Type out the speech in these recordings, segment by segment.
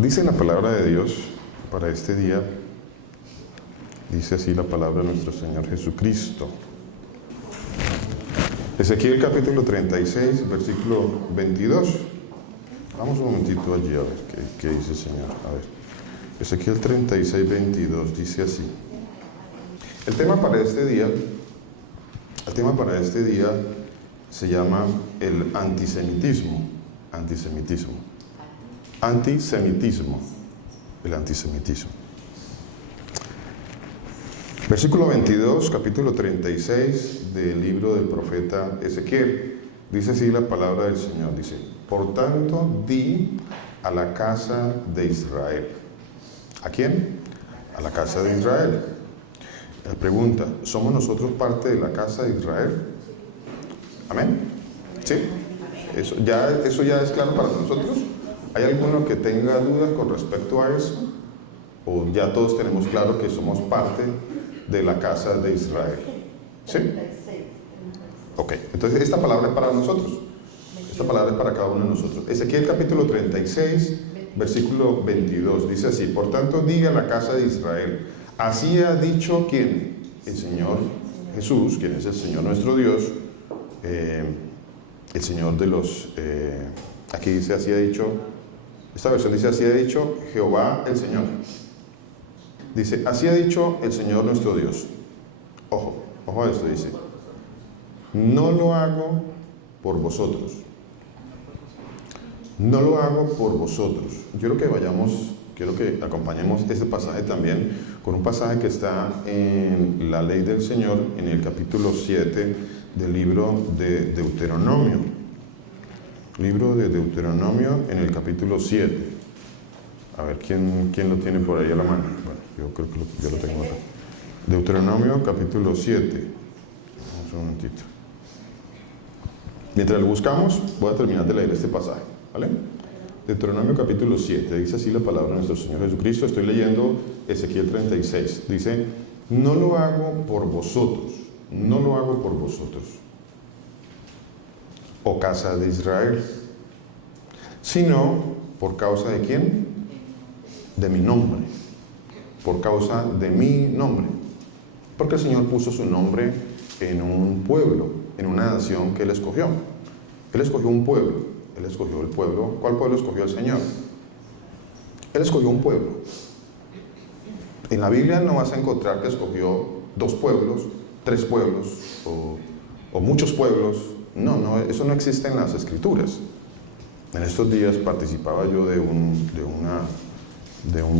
Dice la palabra de Dios para este día, dice así la palabra de nuestro Señor Jesucristo. Ezequiel capítulo 36, versículo 22. Vamos un momentito allí a ver qué dice el Señor. A ver. Ezequiel 36, 22 dice así. El tema para este día se llama el antisemitismo. El antisemitismo. Versículo 22, capítulo 36 del libro del profeta Ezequiel. Dice así la palabra del Señor. Dice: por tanto, di a la casa de Israel. ¿A quién? A la casa de Israel. La pregunta: ¿somos nosotros parte de la casa de Israel? ¿Amén? ¿Sí? ¿Eso ya es claro para nosotros? ¿Hay alguno que tenga dudas con respecto a eso? ¿O ya todos tenemos claro que somos parte de la casa de Israel? ¿Sí? Ok, entonces esta palabra es para nosotros. Esta palabra es para cada uno de nosotros. Ezequiel capítulo 36, versículo 22, dice así: por tanto, diga a la casa de Israel, así ha dicho ¿quién? El Señor Jesús, quien es el Señor nuestro Dios, el Señor de los... aquí dice, así ha dicho, esta versión dice, así ha dicho Jehová el Señor. Dice, así ha dicho el Señor nuestro Dios. Ojo a esto, dice, no lo hago por vosotros. No lo hago por vosotros. Quiero que acompañemos este pasaje también con un pasaje que está en la ley del Señor, en el capítulo 7 del libro de Deuteronomio. Libro de Deuteronomio en el capítulo 7. A ver, ¿quién lo tiene por ahí a la mano? Bueno, yo creo que yo lo tengo acá. Deuteronomio capítulo 7. Vamos un momentito. Mientras lo buscamos, voy a terminar de leer este pasaje, ¿vale? Deuteronomio capítulo 7, dice así la palabra de nuestro Señor Jesucristo. Estoy leyendo Ezequiel 36. Dice, no lo hago por vosotros, oh casa de Israel, sino por causa de ¿quién? De mi nombre, por causa de mi nombre. Porque el Señor puso su nombre en un pueblo, en una nación que Él escogió. Él escogió un pueblo. Él escogió el pueblo. ¿Cuál pueblo escogió el Señor? Él escogió un pueblo. En la Biblia no vas a encontrar que escogió 2 pueblos, 3 pueblos o muchos pueblos. No, eso no existe en las Escrituras. En estos días participaba yo de un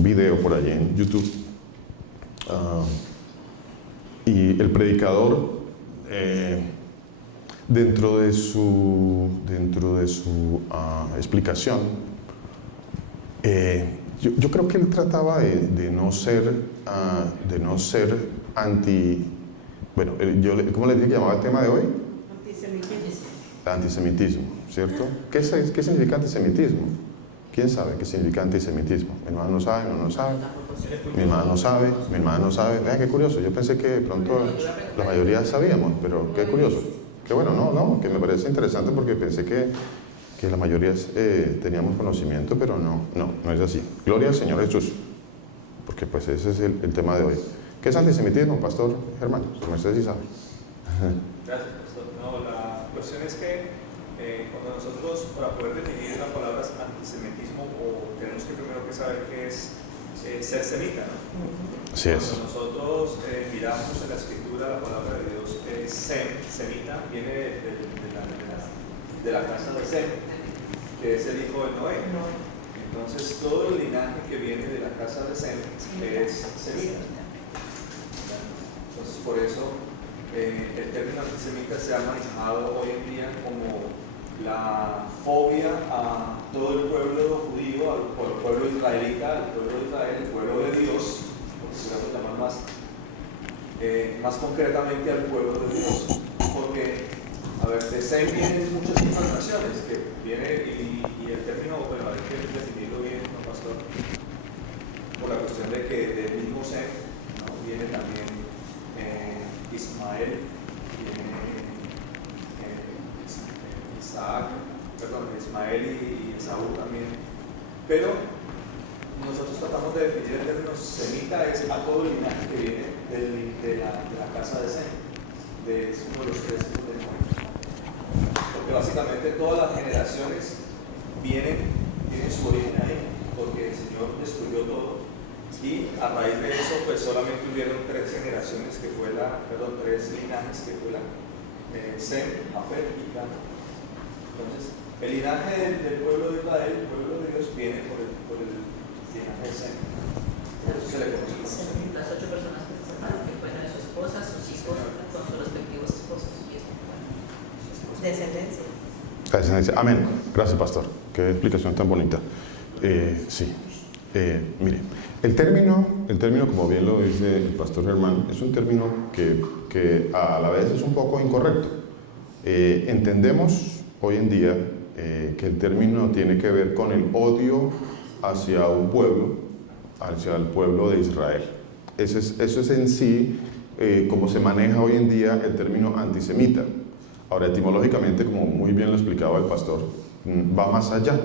video por allí en YouTube. Y el predicador, dentro de su explicación, yo creo que él trataba de no ser anti... Bueno, ¿cómo le dije que llamaba el tema de hoy? Antisemitismo, ¿cierto? ¿Qué significa antisemitismo? ¿Quién sabe qué significa antisemitismo? Mi hermano no sabe, no sabe. Mi hermana no sabe. Vean qué curioso. Yo pensé que de pronto la mayoría sabíamos, pero qué curioso. Qué bueno, no, que me parece interesante porque pensé que la mayoría teníamos conocimiento, pero no es así. Gloria al Señor Jesús, porque pues ese es el tema de hoy. ¿Qué es antisemitismo, pastor Germán? Ustedes sí saben. Gracias, pastor. No, la cuestión es que cuando nosotros, para poder definir las palabras antisemitismo, tenemos que primero que saber qué es ser semita, ¿no? Así es. Cuando nosotros miramos en la escritura la palabra de Dios, semita viene de la casa de Sem, que es el hijo de Noé. Entonces todo el linaje que viene de la casa de Sem es semita. Entonces por eso el término antisemita se ha manejado hoy en día como la fobia a todo el pueblo judío, al pueblo israelita, al pueblo de Israel, el pueblo de Dios, por decirlo llamar más concretamente al pueblo de Dios. Porque, a ver, de Sem vienen muchas informaciones que viene y el término, bueno, hay que definirlo bien, ¿no, pastor? Por la cuestión de que del mismo Sem, ¿no? Viene también Ismael, Ismael y Esaú también. Pero nosotros tratamos de definir el término semita es a todo el linaje que viene de la casa de Sem, es uno de los 3 hijos de Noé. Porque básicamente todas las generaciones tienen su origen ahí, porque el Señor destruyó todo. Y a raíz de eso, pues solamente hubieron 3 generaciones, 3 linajes, que fue Sem, Jafet y Cam. Entonces, el linaje del pueblo de Israel, el pueblo de Dios, viene por el linaje de Sem. Por eso se le conoce como Sem. Las 8 personas que se separaron, que fueron de sus esposas, sus hijos, con sus respectivos esposos. Y eso, bueno, descendencia. La descendencia. Amén. Gracias, pastor. Qué explicación tan bonita. Sí. Mire, el término, como bien lo dice el pastor Germán, es un término que a la vez es un poco incorrecto. Entendemos hoy en día que el término tiene que ver con el odio hacia un pueblo, hacia el pueblo de Israel. Eso es en sí como se maneja hoy en día el término antisemita. Ahora, etimológicamente, como muy bien lo explicaba el pastor, va más allá,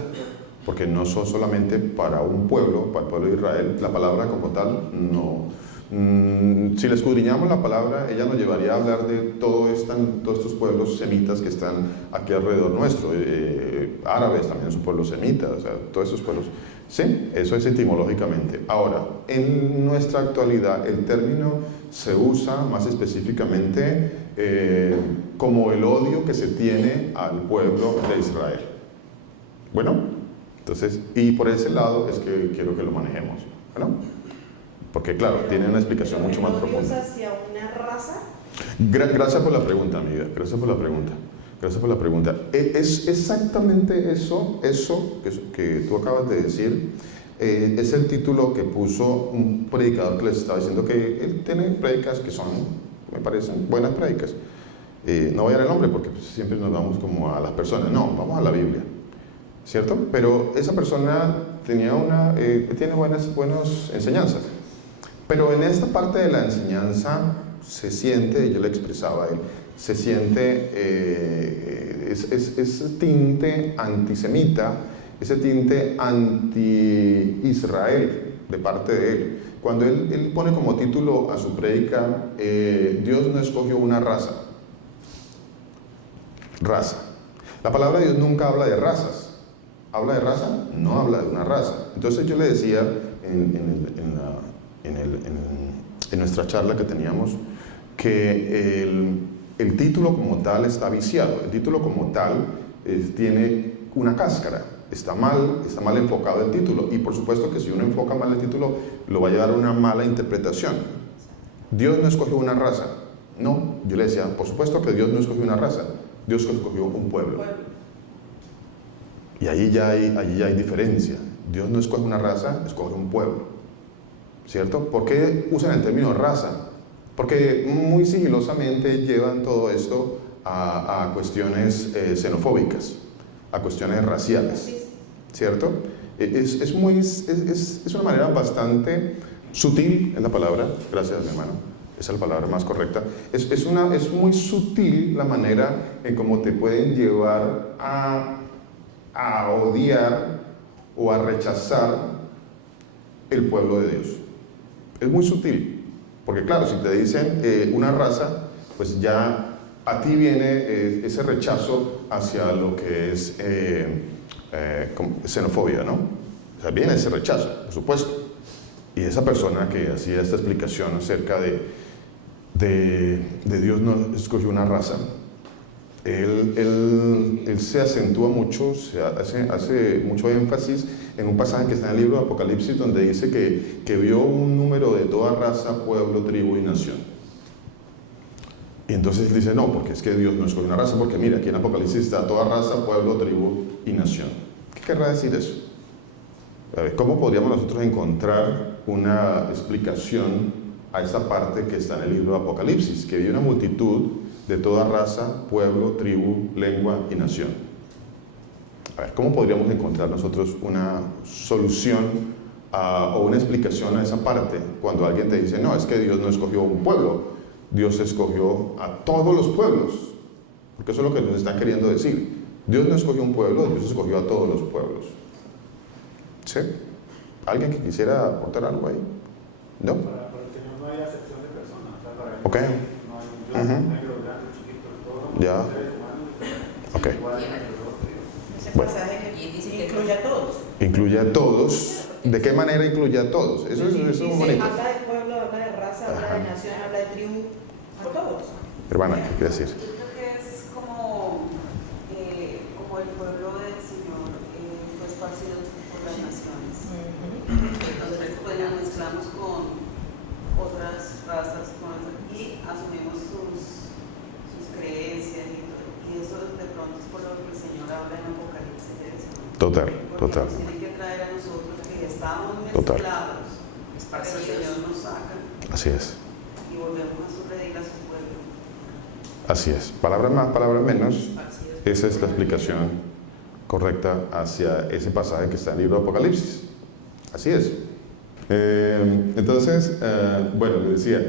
porque no son solamente para un pueblo, para el pueblo de Israel, la palabra como tal no. Si le escudriñamos la palabra, ella nos llevaría a hablar de todos estos pueblos semitas que están aquí alrededor nuestro, árabes también es un pueblo semita, o sea, todos esos pueblos. Sí, eso es etimológicamente. Ahora, en nuestra actualidad, el término se usa más específicamente como el odio que se tiene al pueblo de Israel. Bueno, entonces, y por ese lado es que quiero que lo manejemos, ¿no? Porque claro, tiene una explicación mucho más profunda. ¿Hacia una raza? Gracias por la pregunta, amiga. Gracias por la pregunta. Gracias por la pregunta. Es exactamente eso que tú acabas de decir. Es el título que puso un predicador que les estaba diciendo que él tiene predicas que son, me parecen, buenas predicas. No voy a dar el nombre porque pues, siempre nos vamos como a las personas. No, vamos a la Biblia, ¿cierto? Pero esa persona tiene buenas enseñanzas. Pero en esta parte de la enseñanza se siente, yo le expresaba a él, se siente ese tinte antisemita, ese tinte anti-Israel de parte de él. Cuando él pone como título a su prédica, Dios no escogió una raza. La palabra de Dios nunca habla de razas. ¿Habla de raza? No habla de una raza. Entonces yo le decía en nuestra charla que teníamos que el título como tal está viciado. El título como tal tiene una cáscara. Está mal enfocado el título. Y por supuesto que si uno enfoca mal el título, lo va a llevar a una mala interpretación. Dios no escogió una raza. No, yo le decía, por supuesto que Dios no escogió una raza. Dios escogió un pueblo. Y allí ya hay diferencia. Dios no escoge una raza, escoge un pueblo. ¿Cierto? ¿Por qué usan el término raza? Porque muy sigilosamente llevan todo esto a cuestiones xenofóbicas, a cuestiones raciales. ¿Cierto? Es una manera bastante sutil, es la palabra, gracias hermano, esa es la palabra más correcta. Es muy sutil la manera en cómo te pueden llevar a odiar o a rechazar el pueblo de Dios. Es muy sutil, porque claro, si te dicen una raza, pues ya a ti viene ese rechazo hacia lo que es xenofobia, ¿no? O sea, viene ese rechazo, por supuesto. Y esa persona que hacía esta explicación acerca de Dios no escogió una raza, él se acentúa mucho, hace mucho énfasis en un pasaje que está en el libro de Apocalipsis donde dice que vio un número de toda raza, pueblo, tribu y nación. Y entonces dice, no, porque es que Dios no escogió una raza, porque mira, aquí en Apocalipsis está toda raza, pueblo, tribu y nación. ¿Qué querrá decir eso? A ver, ¿cómo podríamos nosotros encontrar una explicación a esta parte que está en el libro de Apocalipsis? Que vio una multitud de toda raza, pueblo, tribu, lengua y nación. A ver, ¿cómo podríamos encontrar nosotros una solución o una explicación a esa parte? Cuando alguien te dice, no, es que Dios no escogió un pueblo, Dios escogió a todos los pueblos. Porque eso es lo que nos están queriendo decir. Dios no escogió un pueblo, Dios escogió a todos los pueblos. ¿Sí? ¿Alguien que quisiera aportar algo ahí? ¿No? Para el Señor no hay acepción de personas. O sea, para él Ok. no hay un blanco, un negro, blanco, chiquito, todos somos Ya. seres humanos Ok. iguales entre nosotros. Ese Bueno. pasaje Y dice que incluye a todos. Incluye a todos. ¿De qué manera incluye a todos? Eso es Dice, muy bonito. habla de pueblo, habla de raza, habla Ajá. de nación, habla de tribu, a todos. Hermana, ¿qué quiere decir? Yo creo que es como el pueblo del Señor fue esparcido por las naciones. Entonces, pues nos mezclamos con otras razas y asumimos sus creencias y todo. Y eso de pronto es por lo que el Señor habla en Apocalipsis de eso. Total, Porque total. nos tiene que traer a nosotros que estamos Total. mezclados, pero el Señor nos saca Así es. y volvemos a su redil, a su pueblo. Así es. Palabras más, palabras menos. esparcidos. Esa es la explicación correcta hacia ese pasaje que está en el libro de Apocalipsis. Así es. Entonces, bueno, le decía,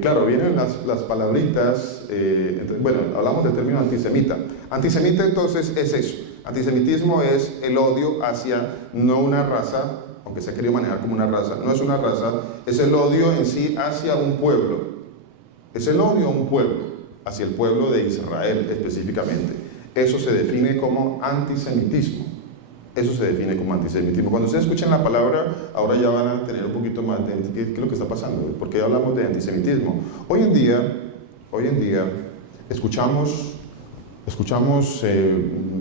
claro, vienen las palabritas, bueno, hablamos del término antisemita. Antisemita entonces es eso. Antisemitismo es el odio hacia no una raza, aunque se ha querido manejar como una raza, no es una raza, es el odio en sí hacia un pueblo. Es el odio a un pueblo, hacia el pueblo de Israel específicamente. Eso se define como antisemitismo. Eso se define como antisemitismo. Cuando ustedes escuchen la palabra, ahora ya van a tener un poquito más de qué es lo que está pasando. ¿Por qué hablamos de antisemitismo? Hoy en día escuchamos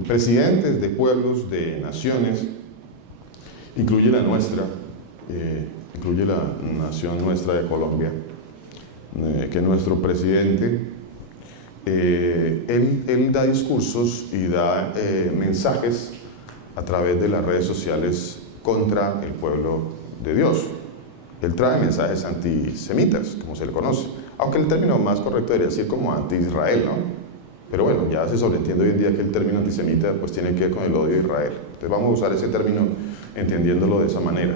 presidentes de pueblos, de naciones, incluye la nuestra, incluye la nación nuestra de Colombia, que nuestro presidente, él da discursos y da mensajes a través de las redes sociales contra el pueblo de Dios. Él trae mensajes antisemitas, como se le conoce, aunque el término más correcto debería ser como anti-Israel, ¿no? Pero bueno, ya se sobreentiende hoy en día que el término antisemita pues tiene que ver con el odio a Israel. Entonces vamos a usar ese término entendiéndolo de esa manera.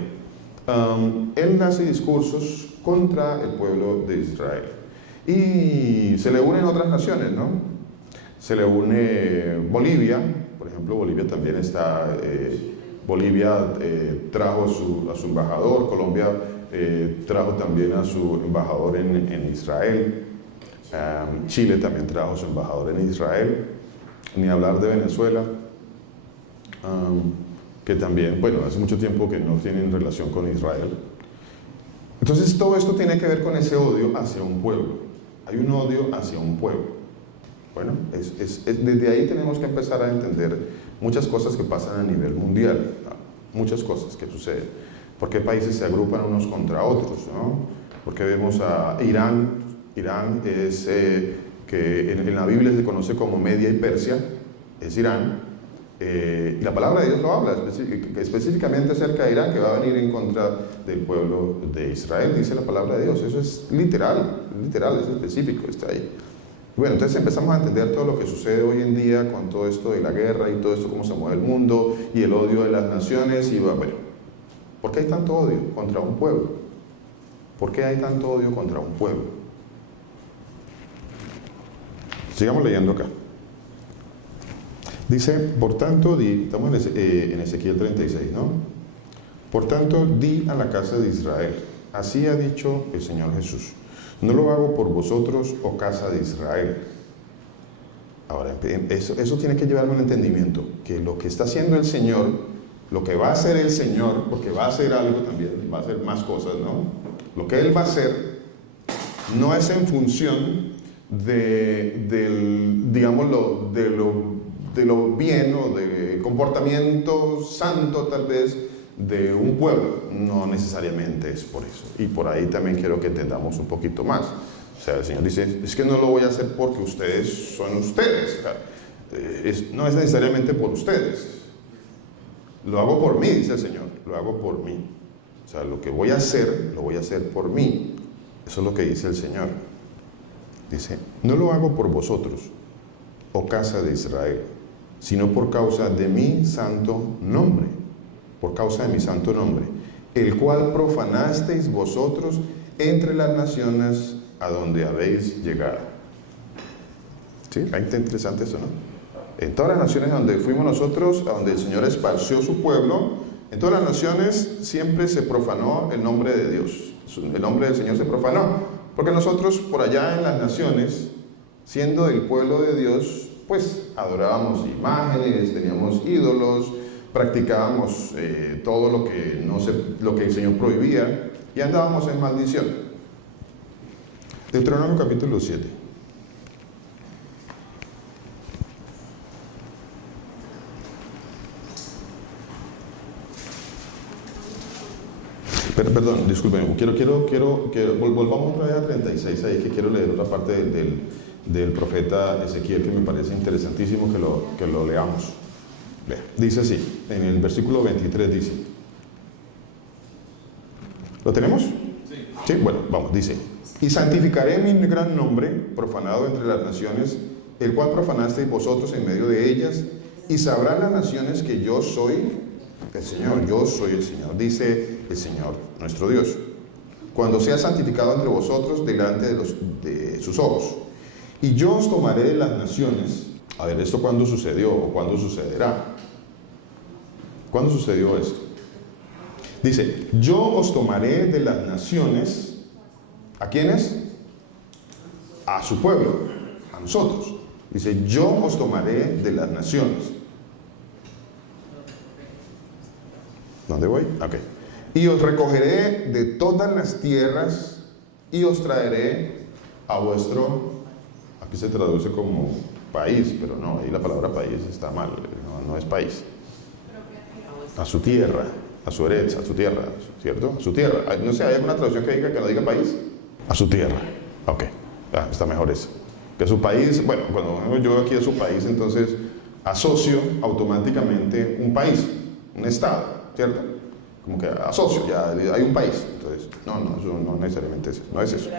Él hace discursos contra el pueblo de Israel. Y se le unen otras naciones, ¿no? Se le une Bolivia, por ejemplo, Bolivia también está, Bolivia trajo a su embajador, Colombia trajo también a su embajador en Israel, Chile también trajo a su embajador en Israel, ni hablar de Venezuela, que también, bueno, hace mucho tiempo que no tienen relación con Israel. Entonces todo esto tiene que ver con ese odio hacia un pueblo. Hay un odio hacia un pueblo. Bueno, desde ahí tenemos que empezar a entender muchas cosas que pasan a nivel mundial, ¿no? Muchas cosas que suceden. ¿Por qué países se agrupan unos contra otros, ¿no? Porque vemos a Irán. Irán es que en la Biblia se conoce como Media y Persia, es Irán. Y la palabra de Dios lo habla específicamente acerca de Irán, que va a venir en contra del pueblo de Israel, dice la palabra de Dios. Eso es literal, es específico, está ahí. Bueno, entonces empezamos a entender todo lo que sucede hoy en día con todo esto de la guerra y todo esto, cómo se mueve el mundo y el odio de las naciones. Y bueno, ¿por qué hay tanto odio contra un pueblo? ¿Por qué hay tanto odio contra un pueblo? Sigamos leyendo acá. Dice, por tanto, estamos en Ezequiel 36, ¿no? Por tanto, di a la casa de Israel, así ha dicho el Señor Jesús, no lo hago por vosotros, oh casa de Israel. Ahora, eso tiene que llevarme al entendimiento, que lo que está haciendo el Señor, lo que va a hacer el Señor, porque va a hacer algo también, va a hacer más cosas, ¿no? Lo que Él va a hacer no es en función digámoslo, de lo bien o de comportamiento santo tal vez de un pueblo, no necesariamente es por eso. Y por ahí también quiero que entendamos un poquito más. O sea, el Señor dice, es que no lo voy a hacer porque ustedes son ustedes. O sea, no es necesariamente por ustedes. Lo hago por mí, dice el Señor, lo hago por mí. O sea, lo que voy a hacer, lo voy a hacer por mí. Eso es lo que dice el Señor. Dice, no lo hago por vosotros, oh casa de Israel, sino por causa de mi santo nombre, por causa de mi santo nombre, el cual profanasteis vosotros entre las naciones a donde habéis llegado. ¿Sí? Está interesante eso, ¿no? En todas las naciones a donde fuimos nosotros, a donde el Señor esparció su pueblo, En todas las naciones siempre se profanó el nombre de Dios. El nombre del Señor se profanó. Porque nosotros por allá en las naciones, siendo del pueblo de Dios, pues adorábamos imágenes, teníamos ídolos, practicábamos todo lo que el Señor prohibía y andábamos en maldición. Deuteronomio capítulo 7. Perdón, disculpen, volvamos otra vez a 36 ahí, que quiero leer otra parte del profeta Ezequiel que me parece interesantísimo que lo leamos. Dice así, en el versículo 23 dice, ¿lo tenemos? Sí, bueno, vamos, dice, y santificaré mi gran nombre, profanado entre las naciones, el cual profanasteis vosotros en medio de ellas, y sabrán las naciones que yo soy el Señor, yo soy el Señor, dice el Señor, nuestro Dios, cuando sea santificado entre vosotros delante de sus ojos. Y yo os tomaré de las naciones. A ver, ¿esto cuándo sucedió o cuándo sucederá? ¿Cuándo sucedió esto? Dice, yo os tomaré de las naciones. ¿A quiénes? A su pueblo, a nosotros. Dice, yo os tomaré de las naciones. ¿Dónde voy? Ok. Y os recogeré de todas las tierras y os traeré a vuestro, aquí se traduce como país, pero no, ahí la palabra país está mal, no es país. A su tierra, a su herencia, a su tierra, ¿cierto? A su tierra. No sé, ¿hay alguna traducción que diga que no diga país? A su tierra. Ok, está mejor eso. Que su país, bueno, cuando yo aquí a su país, entonces asocio automáticamente un país, un estado, ¿cierto? Como que asocio, ya hay un país. Entonces, no necesariamente es eso, no es eso.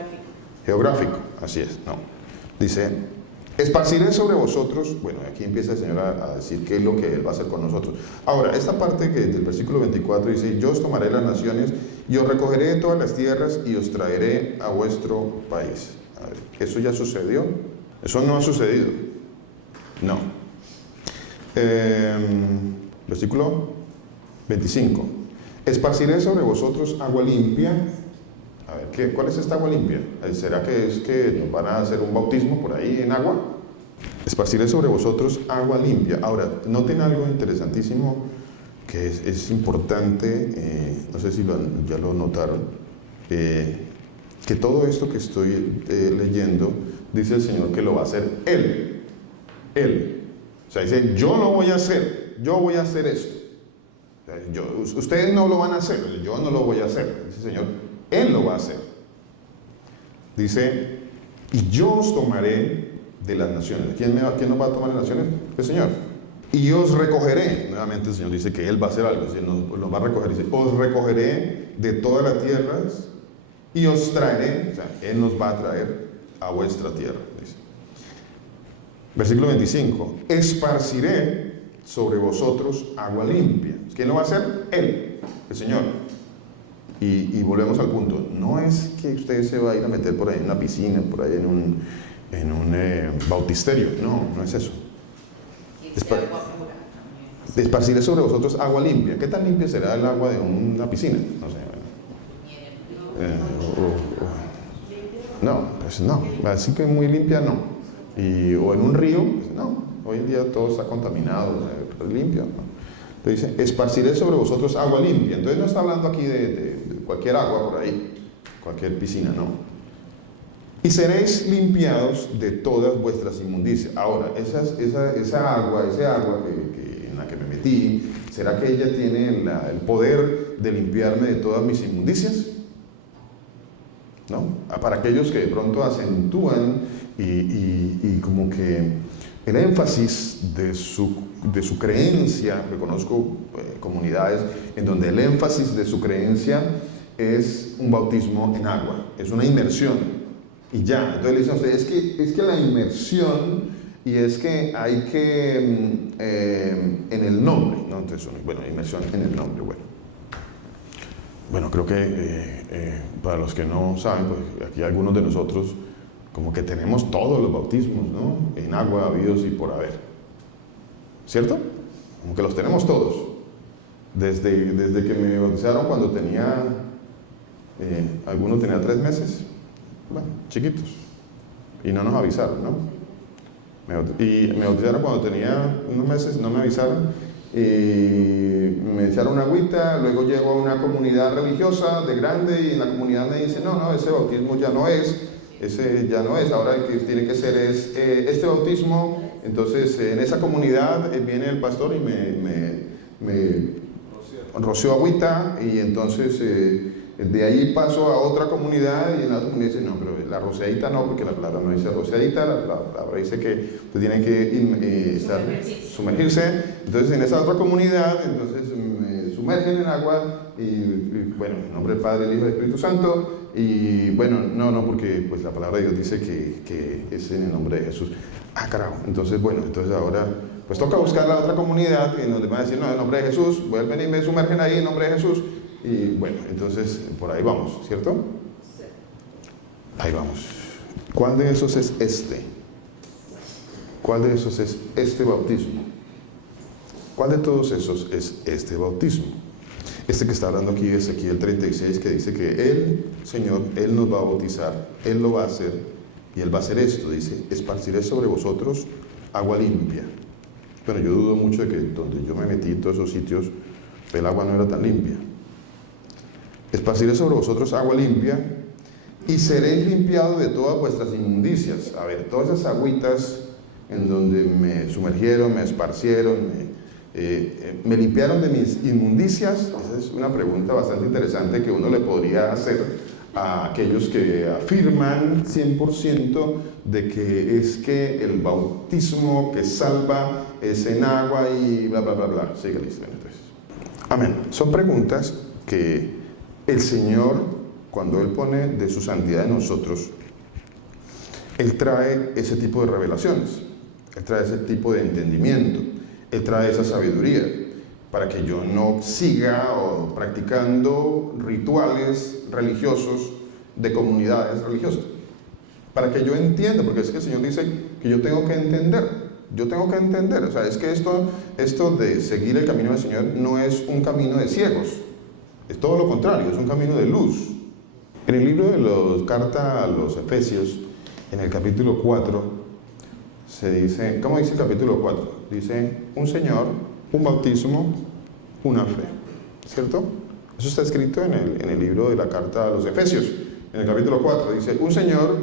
Geográfico, así es, no. Dice, esparciré sobre vosotros, bueno, aquí empieza el Señor a decir qué es lo que Él va a hacer con nosotros. Ahora, esta parte que del versículo 24 dice, yo os tomaré las naciones y os recogeré de todas las tierras y os traeré a vuestro país. A ver, ¿eso ya sucedió? Eso no ha sucedido. No. Versículo 25. Esparciré sobre vosotros agua limpia. A ver, ¿cuál es esta agua limpia? ¿Será que es que nos van a hacer un bautismo por ahí en agua? Esparciré sobre vosotros agua limpia. Ahora, noten algo interesantísimo que es importante, no sé si ya lo notaron, que todo esto que estoy leyendo, dice el Señor que lo va a hacer Él. Él. O sea, dice, yo lo voy a hacer, yo voy a hacer esto. Ustedes no lo van a hacer, yo no lo voy a hacer, dice el Señor, Él lo va a hacer. Dice, y yo os tomaré de las naciones. ¿Quién nos va a tomar de las naciones? El Señor. Y os recogeré, nuevamente el Señor dice que Él va a hacer algo, nos va a recoger, dice, os recogeré de todas las tierras y os traeré, o sea, Él nos va a traer a vuestra tierra, dice. Versículo 25, esparciré sobre vosotros agua limpia. ¿Quién lo va a hacer? Él, el Señor. Y volvemos al punto, no es que usted se va a ir a meter por ahí en una piscina, por ahí en un bautisterio, no es eso. Esparciré sobre vosotros agua limpia. ¿Qué tan limpia será el agua de una piscina? No sé. No, pues no, así que muy limpia no. O en un río, pues no. Hoy en día todo está contaminado, limpio, ¿no? Entonces dice, esparciré sobre vosotros agua limpia. Entonces no está hablando aquí de cualquier agua por ahí, cualquier piscina, no. Y seréis limpiados de todas vuestras inmundicias. Ahora, esa agua en la que me metí, ¿será que ella tiene el poder de limpiarme de todas mis inmundicias? ¿No? Para aquellos que de pronto acentúan y como que el énfasis de su creencia, reconozco comunidades en donde el énfasis de su creencia es un bautismo en agua, es una inmersión y ya. Entonces le dicen a ustedes, es que la inmersión y es que hay que en el nombre, ¿no? Entonces, bueno, inmersión en el nombre, bueno, creo que para los que no saben, pues aquí algunos de nosotros como que tenemos todos los bautismos, ¿no? En agua, habidos y por haber. ¿Cierto? Como que los tenemos todos. Desde que me bautizaron cuando tenía, algunos tenían 3 meses, bueno, chiquitos, y no nos avisaron, ¿no? Y me bautizaron cuando tenía unos meses, no me avisaron, y me echaron una agüita, luego llego a una comunidad religiosa de grande y en la comunidad me dicen, no, ese bautismo ya no es, ahora el que tiene que ser es este bautismo. Entonces en esa comunidad viene el pastor y me roció agüita, y entonces de ahí paso a otra comunidad, y en la otra comunidad dice, no, pero la rociadita no, porque la palabra no dice rociadita, la palabra dice que usted tiene que sumergirse. Entonces en esa otra comunidad, entonces me sumergen en agua, y bueno, en nombre del Padre, el Hijo y el Espíritu Santo, y bueno, no, porque pues la palabra de Dios dice que es en el nombre de Jesús. Ah, carajo, entonces ahora pues toca buscar la otra comunidad en donde van a decir, no, en nombre de Jesús, vuelven y me sumergen ahí en nombre de Jesús. Y bueno, entonces por ahí vamos, ¿cierto? Sí. Ahí vamos. ¿Cuál de esos es este? ¿Cuál de esos es este bautismo? ¿Cuál de todos esos es este bautismo? Este que está hablando aquí es Ezequiel 36, que dice que Él, Señor, Él nos va a bautizar, Él lo va a hacer, y Él va a hacer esto, dice, esparciré sobre vosotros agua limpia. Bueno, yo dudo mucho de que donde yo me metí en todos esos sitios, el agua no era tan limpia. Esparciré sobre vosotros agua limpia, y seréis limpiados de todas vuestras inmundicias. A ver, todas esas agüitas en donde me sumergieron, me esparcieron, me limpiaron de mis inmundicias. Esa es una pregunta bastante interesante que uno le podría hacer a aquellos que afirman 100% de que es que el bautismo que salva es en agua y bla, bla, bla, bla. Sigue la historia, entonces. Amén. Son preguntas que el Señor, cuando Él pone de su santidad en nosotros, Él trae ese tipo de revelaciones, Él trae ese tipo de entendimiento, Él trae esa sabiduría, para que yo no siga practicando rituales religiosos de comunidades religiosas. Para que yo entienda, porque es que el Señor dice que yo tengo que entender. O sea, es que esto de seguir el camino del Señor no es un camino de ciegos. Es todo lo contrario, es un camino de luz. En el libro de la carta a los Efesios, en el capítulo 4, se dice, ¿cómo dice el capítulo 4? Dice, un Señor, un bautismo, una fe. ¿Cierto? Eso está escrito en el libro de la carta a los Efesios. En el capítulo 4 dice, un Señor,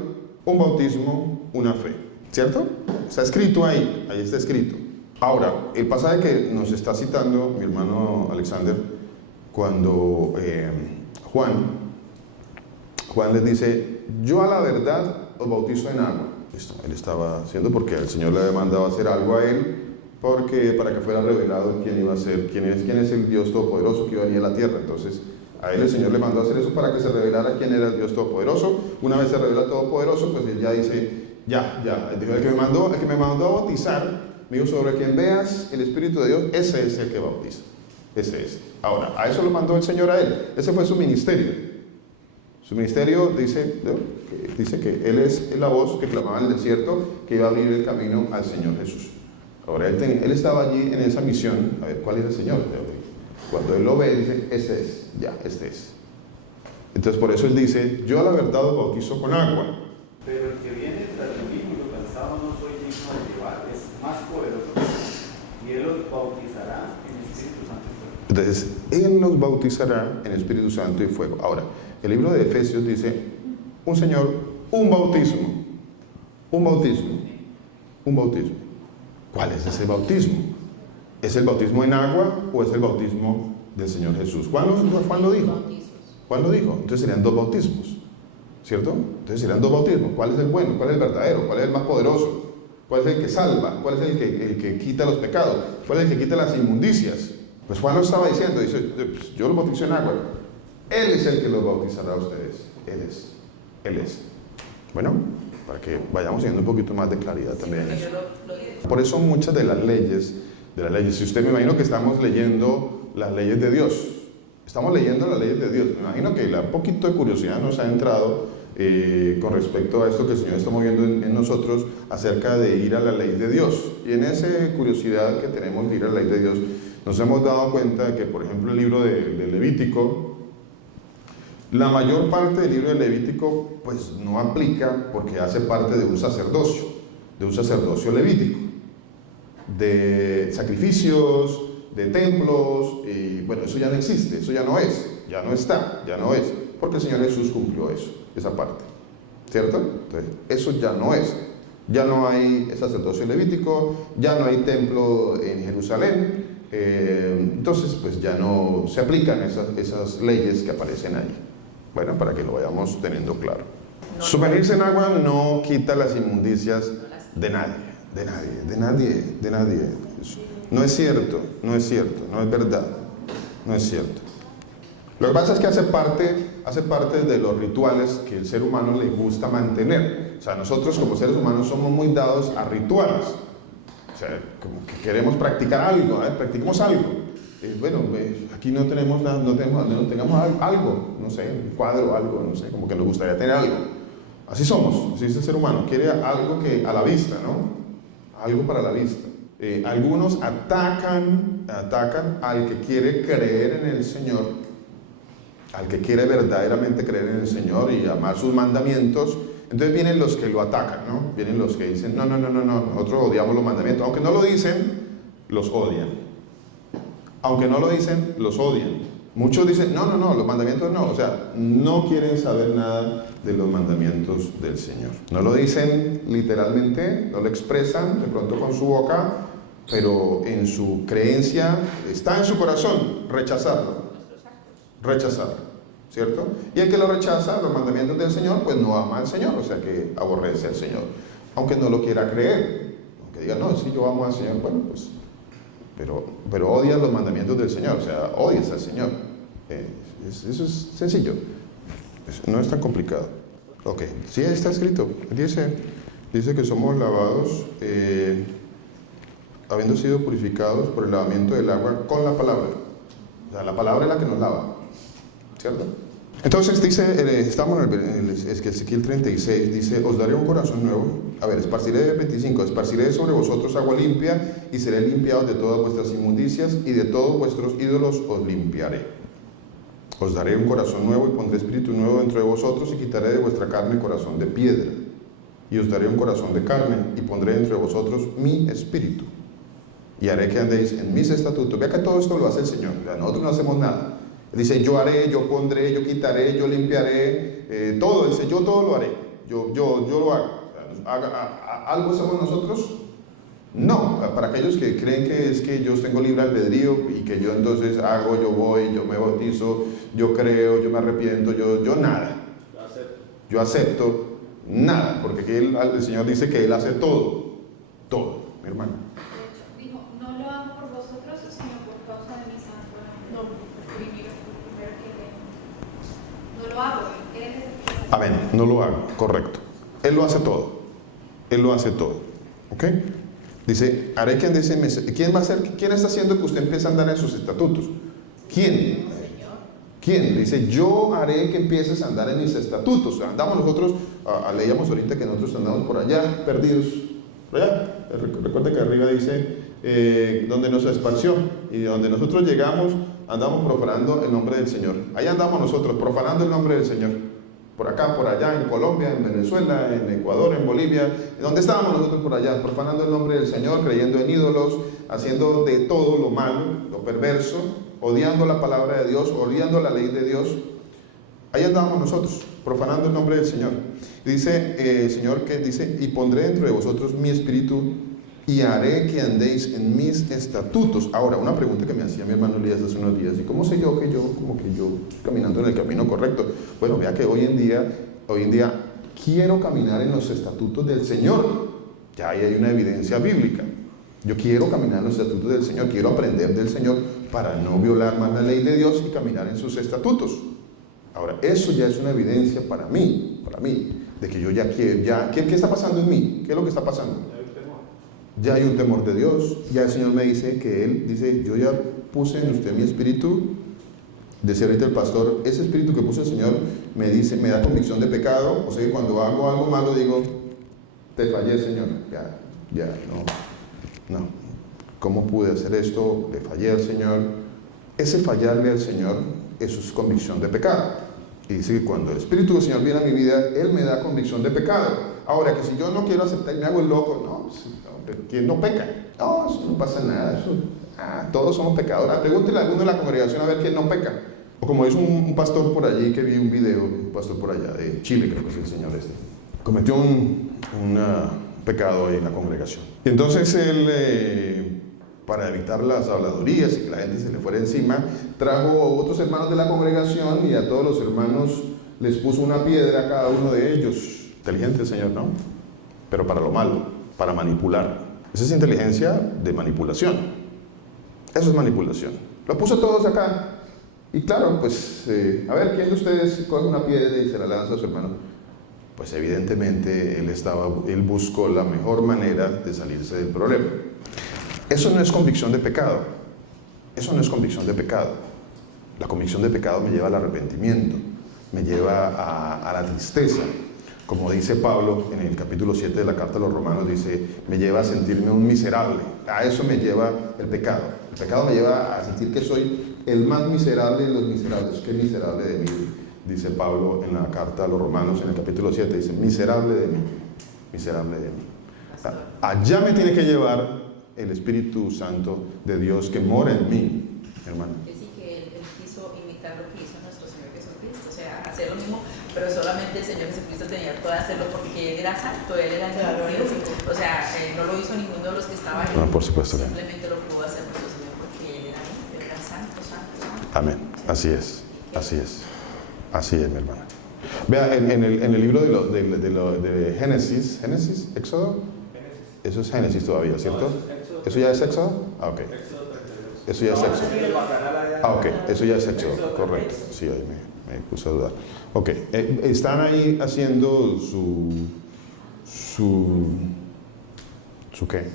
un bautismo, una fe. ¿Cierto? Está escrito ahí está escrito. Ahora, el pasaje que nos está citando mi hermano Alexander, cuando Juan les dice, yo a la verdad os bautizo en agua. Esto él estaba haciendo porque el Señor le había mandado a hacer algo a él, porque para que fuera revelado quién iba a ser, quién es el Dios Todopoderoso que iba a venir a la tierra. Entonces, a él el Señor le mandó a hacer eso para que se revelara quién era el Dios Todopoderoso. Una vez se revela Todopoderoso, pues él ya dice, ya. Dijo, el que me mandó a bautizar, me dijo, sobre quien veas el Espíritu de Dios, ese es el que bautiza. Ese es. Ahora, a eso lo mandó el Señor a él. Ese fue su ministerio. Su ministerio dice que él es la voz que clamaba en el desierto, que iba a abrir el camino al Señor Jesús. Ahora, él estaba allí en esa misión, a ver cuál es el Señor. Cuando él lo ve, dice, este es. Entonces, por eso él dice, yo a la verdad os bautizo con agua. Pero el que viene tras mí, cuyo calzado no soy digno de llevar, es más poderoso que yo, y él los bautizará en Espíritu Santo y fuego. Entonces, él nos bautizará en Espíritu Santo y fuego. Ahora, el libro de Efesios dice, un Señor, un bautismo. ¿Cuál es ese bautismo? ¿Es el bautismo en agua o es el bautismo del Señor Jesús? Juan lo dijo. Entonces serían 2 bautismos, ¿cierto? Entonces serían 2 bautismos. ¿Cuál es el bueno? ¿Cuál es el verdadero? ¿Cuál es el más poderoso? ¿Cuál es el que salva? ¿Cuál es el que quita los pecados? ¿Cuál es el que quita las inmundicias? Pues Juan lo estaba diciendo, dice, pues yo lo bautizo en agua. Él es el que los bautizará a ustedes. Él es. Bueno, para que vayamos teniendo un poquito más de claridad también en eso. Por eso muchas de las leyes, si usted, me imagino que estamos leyendo las leyes de Dios. Estamos leyendo las leyes de Dios. Me imagino que un poquito de curiosidad nos ha entrado con respecto a esto que el Señor está moviendo en nosotros acerca de ir a la ley de Dios. Y en esa curiosidad que tenemos de ir a la ley de Dios, nos hemos dado cuenta que, por ejemplo, el libro de Levítico, la mayor parte del libro de Levítico pues no aplica porque hace parte de un sacerdocio levítico, de sacrificios, de templos, y bueno, eso ya no existe, eso ya no es, ya no está, ya no es, porque el Señor Jesús cumplió eso, esa parte, ¿cierto? Entonces, eso ya no es, ya no hay sacerdocio levítico, ya no hay templo en Jerusalén, entonces pues ya no se aplican esas leyes que aparecen ahí. Bueno, para que lo vayamos teniendo claro. Sumergirse en agua no quita las inmundicias de nadie. No es cierto, no es verdad, no es cierto. Lo que pasa es que hace parte de los rituales que el ser humano le gusta mantener. O sea, nosotros como seres humanos somos muy dados a rituales. O sea, como que queremos practicar algo, practiquemos algo. Bueno, aquí no tenemos nada, no tengamos algo, no sé, un cuadro, algo, no sé, como que nos gustaría tener algo. Así somos, así es el ser humano, quiere algo que a la vista, ¿no? Algo para la vista. Algunos atacan al que quiere creer en el Señor, al que quiere verdaderamente creer en el Señor y amar sus mandamientos. Entonces vienen los que lo atacan, ¿no? Vienen los que dicen, no, nosotros odiamos los mandamientos. Aunque no lo dicen, los odian. Aunque no lo dicen, los odian. Muchos dicen, no, los mandamientos no. O sea, no quieren saber nada de los mandamientos del Señor. No lo dicen literalmente, no lo expresan de pronto con su boca, pero en su creencia, está en su corazón rechazarlo, ¿cierto? Y el que lo rechaza, los mandamientos del Señor, pues no ama al Señor, o sea que aborrece al Señor, aunque no lo quiera creer, aunque diga, no, si yo amo al Señor, bueno, pues, pero odias los mandamientos del Señor, o sea, odias al Señor. Eso es sencillo, no es tan complicado. Ok, sí está escrito, dice que somos lavados, habiendo sido purificados por el lavamiento del agua con la palabra. O sea, la palabra es la que nos lava, ¿cierto? Entonces dice, estamos en el Ezequiel 36, dice, os daré un corazón nuevo. A ver, esparciré 25, esparciré sobre vosotros agua limpia y seré limpiados de todas vuestras inmundicias y de todos vuestros ídolos os limpiaré. Os daré un corazón nuevo y pondré espíritu nuevo dentro de vosotros y quitaré de vuestra carne corazón de piedra. Y os daré un corazón de carne y pondré dentro de vosotros mi espíritu. Y haré que andéis en mis estatutos. Vea que todo esto lo hace el Señor. O sea, nosotros no hacemos nada. Dice, yo haré, yo pondré, yo quitaré, yo limpiaré, todo. Dice, yo todo lo haré. Yo lo hago. ¿Algo hacemos nosotros? No. Para aquellos que creen que es que yo tengo libre albedrío y que yo entonces hago, yo voy, yo me bautizo, yo creo, yo me arrepiento, yo nada. Yo acepto nada, porque aquí el Señor dice que Él hace todo, mi hermano. Dijo, no lo hago por vosotros, sino por causa de mi santo nombre. Primero que no lo hago, Él es el que... Amén, no lo hago, correcto. Él lo hace todo. ¿Ok? Dice, haré que andes en mis... ¿Quién está haciendo que usted empiece a andar en sus estatutos? ¿Quién? Dice, yo haré que empieces a andar en mis estatutos. Andamos nosotros, leíamos ahorita que nosotros andamos por allá, perdidos. Por allá. Recuerda que arriba dice, donde nos esparció. Y donde nosotros llegamos, andamos profanando el nombre del Señor. Ahí andamos nosotros, profanando el nombre del Señor. Por acá, por allá, en Colombia, en Venezuela, en Ecuador, en Bolivia. ¿Dónde estábamos nosotros por allá? Profanando el nombre del Señor, creyendo en ídolos, haciendo de todo lo malo, lo perverso, odiando la palabra de Dios, odiando la ley de Dios. Ahí andábamos nosotros, profanando el nombre del Señor. Dice el Señor que dice, y pondré dentro de vosotros mi espíritu y haré que andéis en mis estatutos. Ahora, una pregunta que me hacía mi hermano Elías hace unos días, ¿y cómo sé yo que yo caminando en el camino correcto? Bueno, vea que hoy en día quiero caminar en los estatutos del Señor. Ya ahí hay una evidencia bíblica. Yo quiero caminar en los estatutos del Señor, quiero aprender del Señor para no violar más la ley de Dios y caminar en sus estatutos. Ahora, eso ya es una evidencia para mí, de que yo ya quiero, ¿qué está pasando en mí? ¿Qué es lo que está pasando? Ya hay un temor de Dios, ya el Señor me dice que Él dice, yo ya puse en usted mi espíritu, decía ahorita el pastor, ese espíritu que puso el Señor me dice, me da convicción de pecado, o sea que cuando hago algo malo digo, te fallé Señor, ya, no. ¿Cómo pude hacer esto? Le fallé al Señor. Ese fallarle al Señor, eso es convicción de pecado. Y dice que cuando el Espíritu del Señor viene a mi vida, Él me da convicción de pecado. Ahora, que si yo no quiero aceptar y me hago el loco, no, ¿quién no peca? No, eso no pasa nada. Eso, todos somos pecadores. Pregúntele a alguno de la congregación a ver quién no peca. O como dice un pastor por allí que vi un video, un pastor por allá de Chile, creo que es el señor este, cometió un pecado ahí en la congregación. Y entonces él, para evitar las habladurías y que la gente se le fuera encima, trajo a otros hermanos de la congregación y a todos los hermanos les puso una piedra a cada uno de ellos. Inteligente el Señor, ¿no? Pero para lo malo, para manipular. Esa es inteligencia de manipulación. Eso es manipulación. Lo puso todos acá. Y claro, pues, a ver, ¿quién de ustedes coge una piedra y se la lanza a su hermano? Pues evidentemente él buscó la mejor manera de salirse del problema. Eso no es convicción de pecado. Eso no es convicción de pecado. La convicción de pecado me lleva al arrepentimiento, me lleva a la tristeza. Como dice Pablo en el capítulo 7 de la carta a los Romanos, dice, me lleva a sentirme un miserable. A eso me lleva el pecado. El pecado me lleva a sentir que soy el más miserable de los miserables. Qué miserable de mí, dice Pablo en la carta a los Romanos en el capítulo 7, dice, miserable de mí, miserable de mí. Allá me tiene que llevar el Espíritu Santo de Dios que mora en mí, hermano. Es decir, que él quiso imitar lo que hizo nuestro Señor Jesucristo, o sea, hacer lo mismo, pero solamente el Señor Jesucristo tenía que hacerlo porque Él era santo, Él era Dios. O sea, no lo hizo ninguno de los que estaban ahí. No, por supuesto. Simplemente lo pudo hacer nuestro Señor porque Él era santo, santo, santo. Amén. Así es, así es. Así es, mi hermana. Vea, en el libro de Génesis, Éxodo, eso es Génesis todavía, ¿cierto? ¿Eso ya es Éxodo? Ah, ok. Eso ya es Éxodo. Ah, ok. Eso ya es Éxodo, correcto. Sí, ahí me puse a dudar. Ok. Están ahí haciendo ¿su qué?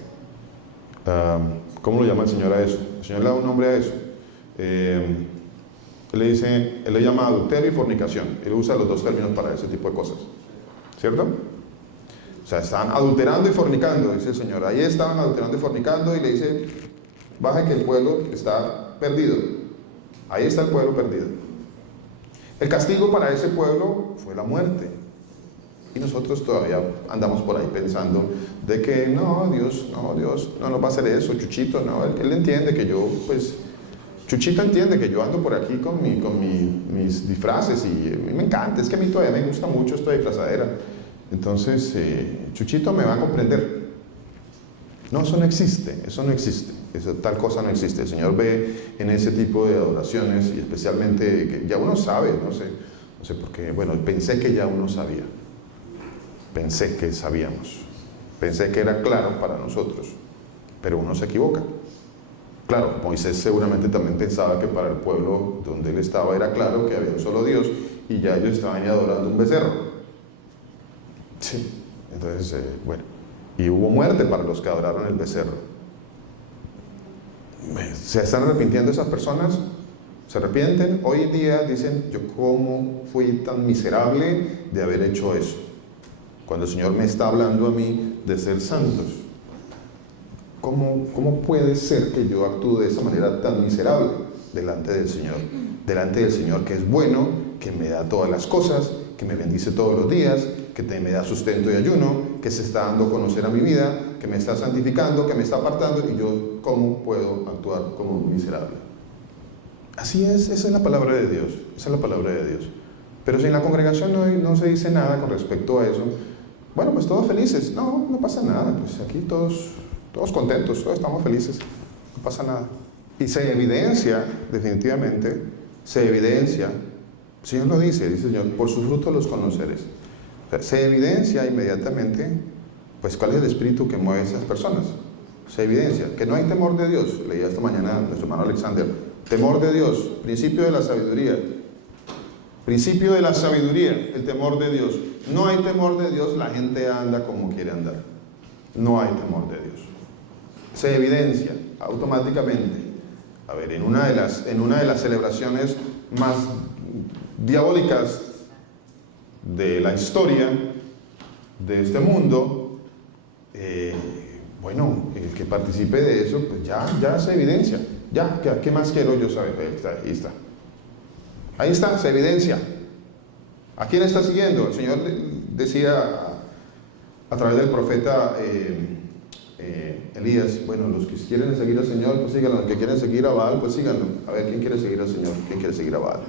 ¿Cómo lo llama el Señor a eso? El Señor le da un nombre a eso. Él le llama adulterio y fornicación. Él usa los dos términos para ese tipo de cosas. ¿Cierto? O sea, están adulterando y fornicando, dice el Señor. Ahí estaban adulterando y fornicando y le dice, baja que el pueblo está perdido. Ahí está el pueblo perdido. El castigo para ese pueblo fue la muerte. Y nosotros todavía andamos por ahí pensando de que no, Dios no nos va a hacer eso, Chuchito, no, él entiende que yo, pues, Chuchito entiende que yo ando por aquí con mis disfraces y a mí me encanta, es que a mí todavía me gusta mucho esta disfrazadera. Entonces, Chuchito me va a comprender. No, eso no existe, tal cosa no existe. El Señor ve en ese tipo de adoraciones y especialmente que ya uno sabe, no sé por qué, bueno, pensé que ya uno sabía. Pensé que sabíamos, pensé que era claro para nosotros, pero uno se equivoca. Claro, Moisés seguramente también pensaba que para el pueblo donde él estaba era claro que había un solo Dios y ya ellos estaban ahí adorando un becerro. Sí, entonces, bueno, y hubo muerte para los que adoraron el becerro. ¿Se están arrepintiendo esas personas? ¿Se arrepienten? Hoy en día dicen, yo cómo fui tan miserable de haber hecho eso. Cuando el Señor me está hablando a mí de ser santos, ¿cómo puede ser que yo actúe de esa manera tan miserable delante del Señor? Delante del Señor que es bueno, que me da todas las cosas, que me bendice todos los días, que me da sustento y ayuno, que se está dando a conocer a mi vida, que me está santificando, que me está apartando, y yo, ¿cómo puedo actuar como miserable? Así es, esa es la palabra de Dios, esa es la palabra de Dios. Pero si en la congregación no se dice nada con respecto a eso, bueno, pues todos felices, no pasa nada, pues aquí todos contentos, todos estamos felices, no pasa nada. Y se evidencia, definitivamente, el Señor lo dice el Señor, por sus frutos los conoceréis. O sea, se evidencia inmediatamente, pues, cuál es el espíritu que mueve a esas personas. Se evidencia que no hay temor de Dios. Leía esta mañana nuestro hermano Alexander, temor de Dios, principio de la sabiduría. Principio de la sabiduría, el temor de Dios. No hay temor de Dios, la gente anda como quiere andar. No hay temor de Dios. Se evidencia automáticamente. A ver, en una de las celebraciones más diabólicas de la historia de este mundo, Bueno, el que participe de eso, pues ya se evidencia. Ya, ¿qué más quiero yo saber? Ahí está. Ahí está, se evidencia. ¿A quién está siguiendo? El Señor decía a través del profeta Elías, bueno, los que quieren seguir al Señor, pues síganlo. Los que quieren seguir a Baal, pues síganlo. A ver, ¿quién quiere seguir al Señor? ¿Quién quiere seguir a Baal?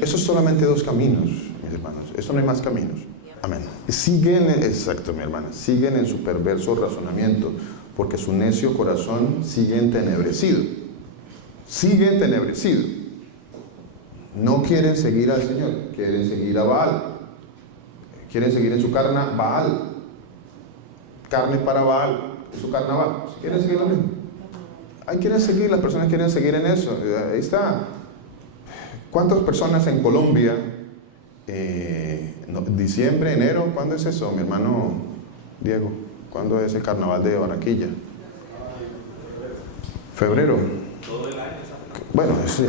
Eso es solamente 2 caminos, mis hermanos. Eso no hay más caminos. Amén. Exacto, mi hermana, siguen en su perverso razonamiento, porque su necio corazón sigue entenebrecido. Sigue entenebrecido. No quieren seguir al Señor, quieren seguir a Baal. Quieren seguir en su carne Baal. Carne para Baal, su carnaval. ¿Quieren seguir lo mismo? Ahí quieren seguir, las personas quieren seguir en eso. Ahí está. ¿Cuántas personas en Colombia, diciembre, enero, ¿cuándo es eso, mi hermano Diego? ¿Cuándo es el carnaval de Barranquilla? ¿Febrero? Todo el año. Bueno, sí.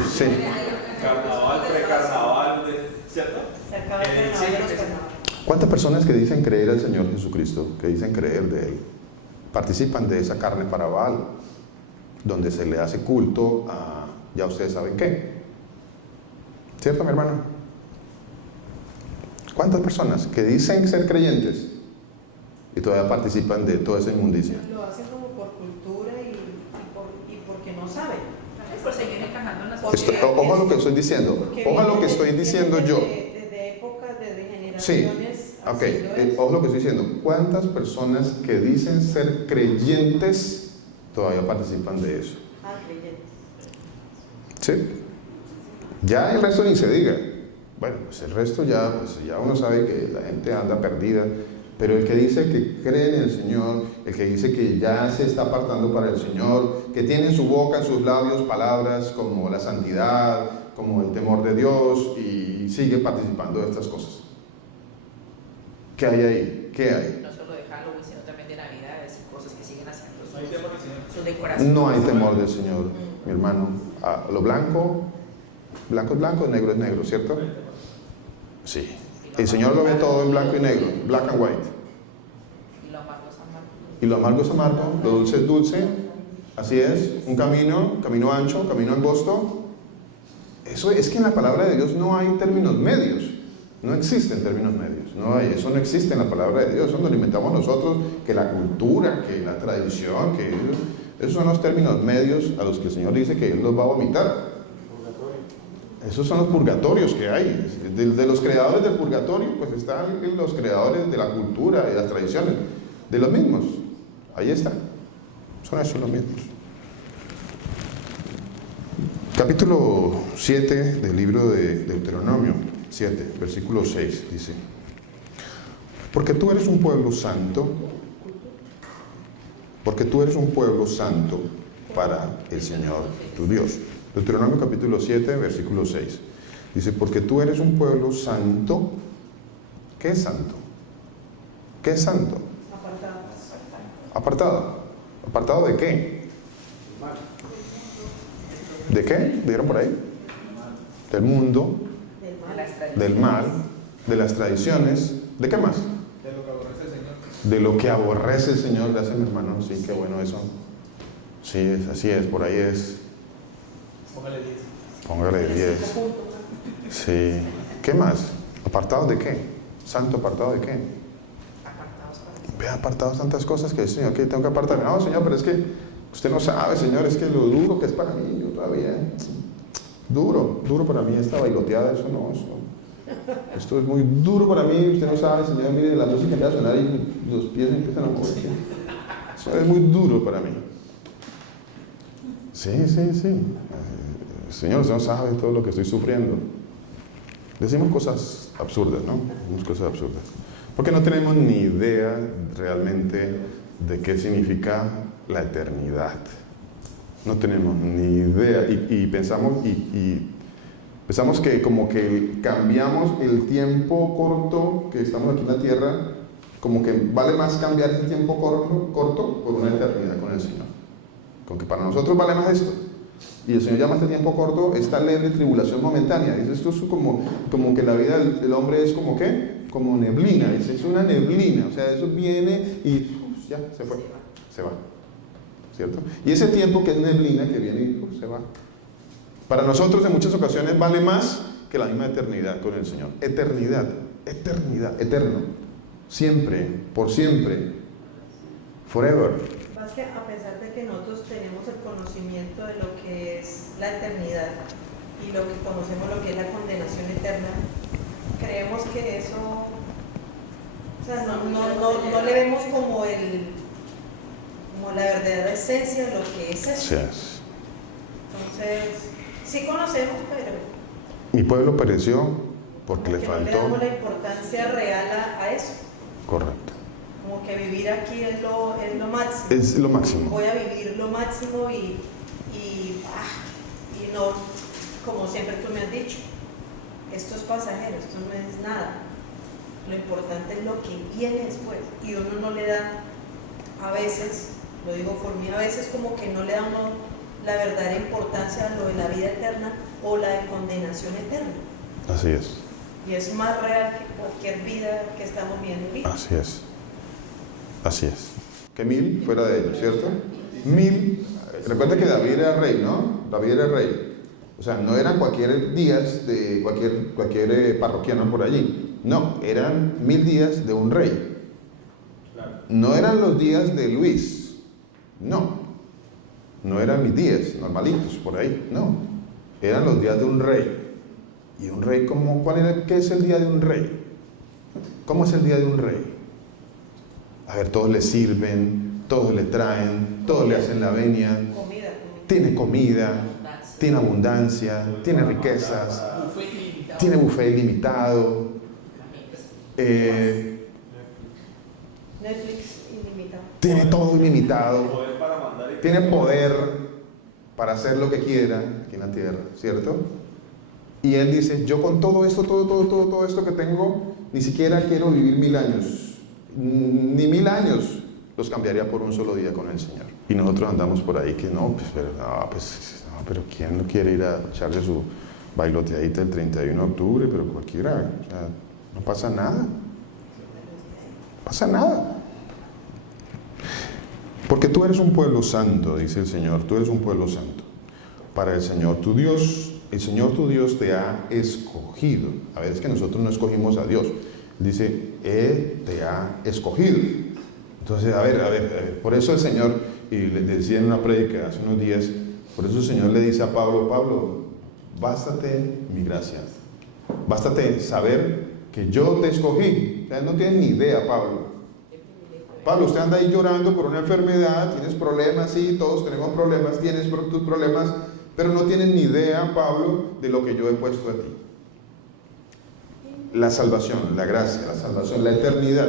Carnaval, precarnaval, ¿cierto? Se acaba el carnaval de los carnavales. ¿Cuántas personas que dicen creer al Señor Jesucristo, que dicen creer de Él, participan de esa carne para Baal, donde se le hace culto a, ya ustedes saben qué? ¿Cierto, mi hermano? ¿Cuántas personas que dicen ser creyentes y todavía participan de toda esa inmundicia? Lo hacen como por cultura y porque no saben. Por seguir encajando en las Ojo a lo que estoy diciendo. Ojo a lo que estoy diciendo yo. Desde épocas, desde Sí, generaciones. ok. Ojo a lo que estoy diciendo. ¿Cuántas personas que dicen ser creyentes todavía participan de eso? Creyentes. Sí. Ya el resto ni se diga. Bueno, pues el resto ya uno sabe que la gente anda perdida. Pero el que dice que cree en el Señor, el que dice que ya se está apartando para el Señor, que tiene en su boca, en sus labios, palabras como la santidad, como el temor de Dios, y sigue participando de estas cosas. ¿Qué hay ahí? ¿Qué hay? No solo de Halloween, sino también de Navidades y cosas que siguen haciendo No hay temor del Señor. su decoración. No hay temor del Señor, mi hermano. Lo blanco es blanco, negro es negro, ¿cierto? Sí. El Señor lo ve todo en blanco y negro, black and white. Y lo amargo es amargo. Y lo amargo es amargo, lo dulce es dulce. Así es, un camino ancho, camino angosto. Eso es que en la palabra de Dios no hay términos medios. No existen términos medios. No hay, eso no existe en la palabra de Dios. Eso nos lo inventamos nosotros, que la cultura, que la tradición, que esos son los términos medios a los que el Señor dice que Él los va a vomitar. Esos son los purgatorios que hay. De los creadores del purgatorio, pues están los creadores de la cultura y las tradiciones. De los mismos. Ahí están. Son esos los mismos. Capítulo 7 del libro de Deuteronomio, 7, versículo 6, dice: porque tú eres un pueblo santo, para el Señor tu Dios. Deuteronomio capítulo 7, versículo 6. Dice, porque tú eres un pueblo santo. ¿Qué es santo? ¿Qué es santo? Apartado. ¿Apartado de qué? ¿De qué? ¿Vieron por ahí? Del mundo, del mal, de las tradiciones. ¿De qué más? De lo que aborrece el Señor. De lo que aborrece el Señor. Gracias, mi hermano. Sí, qué bueno eso. Sí, así es, por ahí es. Póngale 10. Póngale 10. Sí. ¿Qué más? ¿Apartados de qué? ¿Santo apartado de qué? Apartados para Ve apartados tantas cosas que, Señor, que tengo que apartar. No, Señor, pero es que usted no sabe, Señor, es que lo duro que es para mí, yo todavía. Duro para mí esta bailoteada, eso no, esto es muy duro para mí, usted no sabe, Señor, mire, la música empieza a sonar y los pies empiezan a moverse. Eso es muy duro para mí. Sí. Señor, usted no sabe todo lo que estoy sufriendo. Decimos cosas absurdas, ¿no? Decimos cosas absurdas. Porque no tenemos ni idea realmente de qué significa la eternidad. No tenemos ni idea. Y pensamos que como que cambiamos el tiempo corto que estamos aquí en la tierra, como que vale más cambiar ese tiempo corto por una eternidad con el Señor. Con que para nosotros vale más esto. Y el Señor llama este tiempo corto esta leve tribulación momentánea. Dice, esto es como que la vida del hombre es como ¿qué? Como neblina. Dice, es una neblina. O sea, eso viene y ya, se fue. Se va. ¿cierto? Y ese tiempo que es neblina que viene y se va. Para nosotros en muchas ocasiones vale más que la misma eternidad con el Señor. Eternidad, eternidad, eterno. Siempre, por siempre, forever. Más que a pesar de que nosotros tenemos el conocimiento de lo que es la eternidad y lo que conocemos lo que es la condenación eterna, creemos que eso, o sea, no le vemos como la verdadera esencia de lo que es eso. Sí es. Entonces, sí conocemos, pero Mi pueblo pereció porque le no le faltó. damos la importancia real a eso. Correcto. Como que vivir aquí es lo máximo. Es lo máximo. Voy a vivir lo máximo y no, como siempre tú me has dicho, esto es pasajero, esto no es nada. Lo importante es lo que viene después. Y uno no le da, a veces, lo digo por mí, a veces como que no le da uno la verdadera importancia a lo de la vida eterna o la de condenación eterna. Así es. Y es más real que cualquier vida que estamos viendo ahorita. Así es. Así es. Que 1000 fuera de ellos, ¿cierto? 1000. Recuerda que David era rey, ¿no? David era rey. O sea, no eran cualquier días de cualquier parroquiano por allí. No, eran 1000 días de un rey. No eran los días de Luis. No. No eran mis días normalitos por ahí. No. Eran los días de un rey. ¿Y un rey cómo? ¿Qué es el día de un rey? ¿Cómo es el día de un rey? A ver, todos le sirven, todos le traen, todos le hacen la venia. Comida. Tiene comida, tiene abundancia, tiene riquezas, tiene buffet ilimitado. Netflix ilimitado. Tiene todo ilimitado. Poder para mandar y Tiene poder para hacer lo que quiera aquí en la tierra, ¿cierto? Y él dice, yo con todo esto, todo esto que tengo, ni siquiera quiero vivir 1000 años. Ni 1000 años los cambiaría por un solo día con el Señor. Y nosotros andamos por ahí que no, pero ¿quién no quiere ir a echarle su bailoteadita el 31 de octubre? Pero cualquiera, o sea, no pasa nada. No pasa nada. Porque tú eres un pueblo santo, dice el Señor, tú eres un pueblo santo. Para el Señor tu Dios, el Señor tu Dios te ha escogido. A ver, es que nosotros no escogimos a Dios. Dice, Él te ha escogido. Entonces, a ver, por eso el Señor, y le decía en una prédica hace unos días, por eso el Señor le dice a Pablo, bástate mi gracia. Bástate saber que yo te escogí. O sea, no tienes ni idea, Pablo. Pablo, usted anda ahí llorando por una enfermedad, tienes problemas, sí, todos tenemos problemas, tienes tus problemas, pero no tienes ni idea, Pablo, de lo que yo he puesto a ti. La salvación, la gracia, la salvación, la eternidad.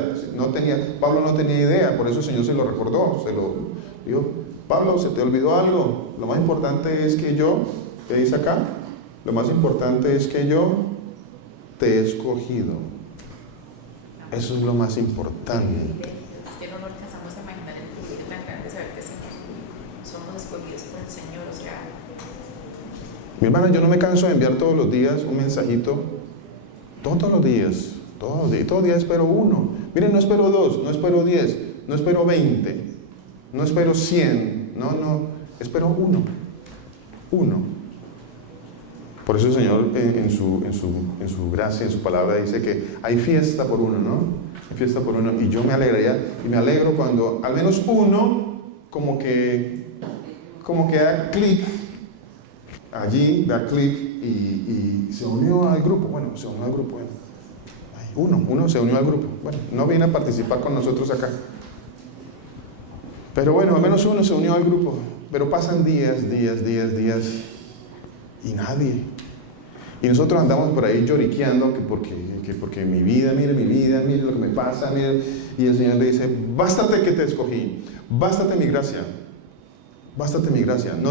Pablo no tenía idea, por eso el Señor se lo recordó, se lo dijo, Pablo, ¿se te olvidó algo? Lo más importante es que yo, ¿qué dice acá? Lo más importante es que yo te he escogido. Eso es lo más importante. Que no nos alcanzamos a imaginar el privilegio tan grande de saber que somos escogidos por el Señor, o sea. Mi hermana, yo no me canso de enviar todos los días un mensajito. Todos los días. Todos los días espero uno. Miren, no espero 2, no espero 10, no espero 20, no espero 100. No, espero uno. Por eso el Señor en su gracia, en su palabra, dice que hay fiesta por uno, ¿no? Hay fiesta por uno. Y yo me alegraría, y me alegro cuando al menos uno como que da clic allí, da clic y se unió al grupo. Bueno, se unió al grupo. Bueno. Uno se unió al grupo. Bueno, no viene a participar con nosotros acá. Pero bueno, al menos uno se unió al grupo. Pero pasan días y nadie. Y nosotros andamos por ahí lloriqueando que porque mi vida, mire lo que me pasa, mire. Y el Señor le dice, bástate que te escogí, bástate mi gracia. Bástate mi gracia. ¿No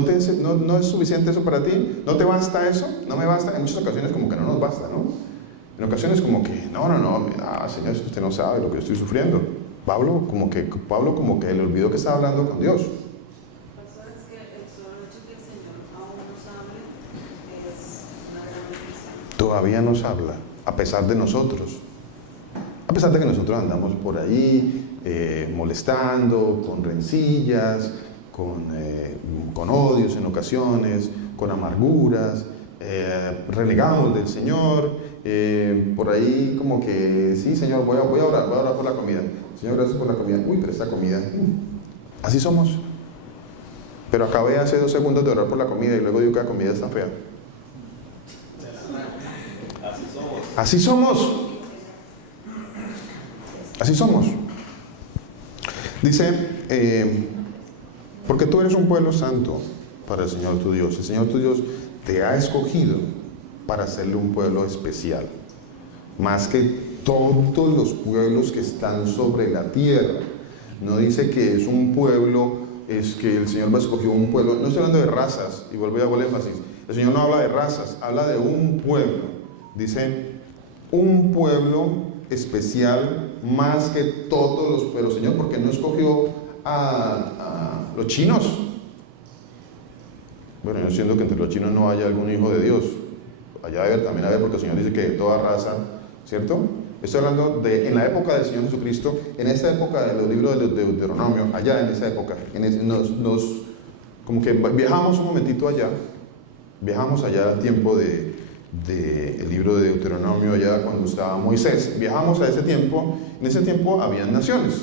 es suficiente eso para ti? ¿No te basta eso? ¿No me basta? En muchas ocasiones como que no nos basta, ¿no? En ocasiones como que, no, Señor, usted no sabe lo que yo estoy sufriendo. Pablo como que le olvidó que estaba hablando con Dios. Personas que el solo hecho que el Señor aún nos hable es una gran bendición. Todavía nos habla, a pesar de nosotros. A pesar de que nosotros andamos por ahí molestando, con rencillas, con odios en ocasiones, con amarguras, renegados del Señor, por ahí como que, sí, Señor, voy a orar por la comida. Señor, gracias por la comida. Uy, pero esta comida, así somos. Pero acabé hace 2 segundos de orar por la comida y luego digo que la comida está fea. Así somos. Así somos. Dice, porque tú eres un pueblo santo para el Señor tu Dios. El Señor tu Dios te ha escogido para hacerle un pueblo especial, más que todos los pueblos que están sobre la tierra. No dice que es un pueblo, es que el Señor va a escoger un pueblo. No estoy hablando de razas, y vuelvo a hacer énfasis. El Señor no habla de razas, habla de un pueblo. Dice, un pueblo especial más que todos los pueblos. Señor, ¿por qué no escogió a los chinos? Bueno, yo siento que entre los chinos no haya algún hijo de Dios. Allá debe también haber, porque el Señor dice que de toda raza, ¿cierto? Estoy hablando de en la época del Señor Jesucristo, en esta época de los libros de Deuteronomio, allá en esa época, como que viajamos un momentito allá, viajamos allá al tiempo del libro de Deuteronomio, allá cuando estaba Moisés, viajamos a ese tiempo. En ese tiempo habían naciones,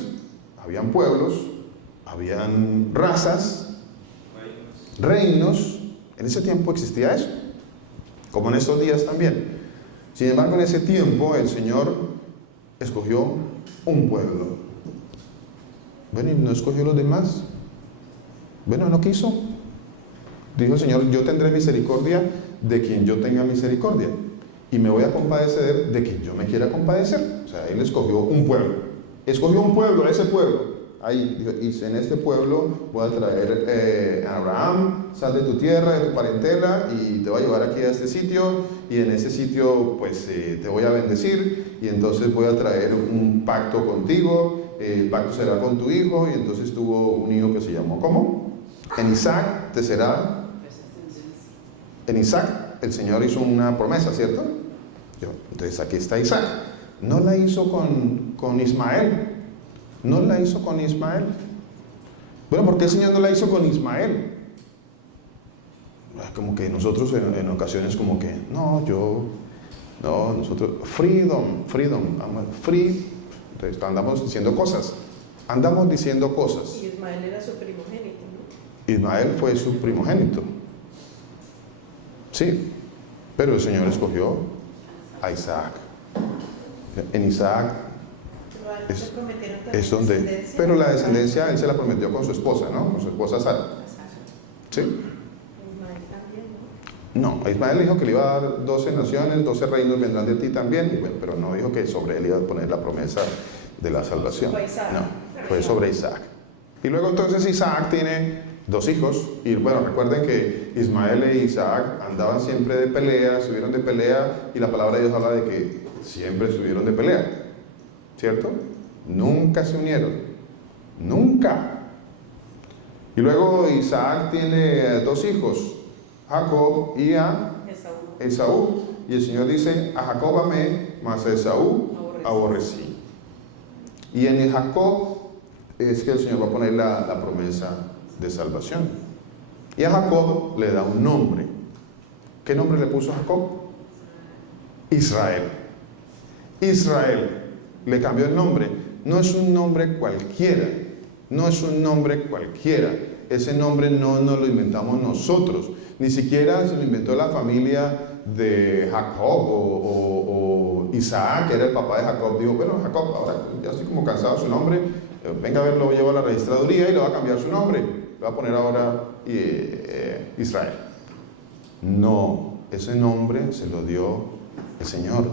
habían pueblos, habían razas, reinos. En ese tiempo existía eso, como en estos días también. Sin embargo, en ese tiempo el Señor escogió un pueblo. Bueno, y no escogió los demás. Bueno, no quiso. Dijo el Señor, yo tendré misericordia de quien yo tenga misericordia, y me voy a compadecer de quien yo me quiera compadecer. O sea, Él escogió un pueblo. Escogió un pueblo, ese pueblo. Ahí dijo, y en este pueblo voy a traer a Abraham, sal de tu tierra, de tu parentela, y te voy a llevar aquí a este sitio, y en ese sitio pues te voy a bendecir, y entonces voy a traer un pacto contigo, el pacto será con tu hijo, y entonces tuvo un hijo que se llamó, ¿cómo? En Isaac te será. En Isaac el Señor hizo una promesa, ¿cierto? Entonces aquí está Isaac. No la hizo con Ismael. No la hizo con Ismael. Bueno, ¿por qué el Señor no la hizo con Ismael? Como que nosotros en ocasiones como que, nosotros, freedom, free. Entonces andamos diciendo cosas. Y Ismael era su primogénito, ¿no? Ismael fue su primogénito. Sí, pero el Señor escogió a Isaac. En Isaac es donde, pero la descendencia Él se la prometió con su esposa, ¿no? Con su esposa Sara. ¿Sí? Ismael también, ¿no? No, Ismael dijo que le iba a dar 12 naciones, 12 reinos vendrán de ti también, bueno, pero no dijo que sobre él iba a poner la promesa de la salvación. No, fue sobre Isaac. Y luego entonces Isaac tiene 2 hijos, y bueno, recuerden que Ismael e Isaac andaban siempre de pelea, estuvieron de pelea, y la palabra de Dios habla de que siempre estuvieron de pelea, ¿cierto? Nunca se unieron, nunca. Y luego Isaac tiene 2 hijos, Jacob y a Esaú. Y el Señor dice, a Jacob amé, mas a Esaú aborrecí. Y en el Jacob es que el Señor va a poner la promesa de salvación. Y a Jacob le da un nombre. ¿Qué nombre le puso a Jacob? Israel. Israel. Le cambió el nombre. No es un nombre cualquiera. No es un nombre cualquiera. Ese nombre no nos lo inventamos nosotros. Ni siquiera se lo inventó la familia de Jacob o Isaac, que era el papá de Jacob. Dijo, bueno, Jacob, ahora ya estoy como cansado de su nombre. Venga a ver, lo llevo a la registraduría y le va a cambiar su nombre. Le va a poner ahora Israel. No, ese nombre se lo dio el Señor.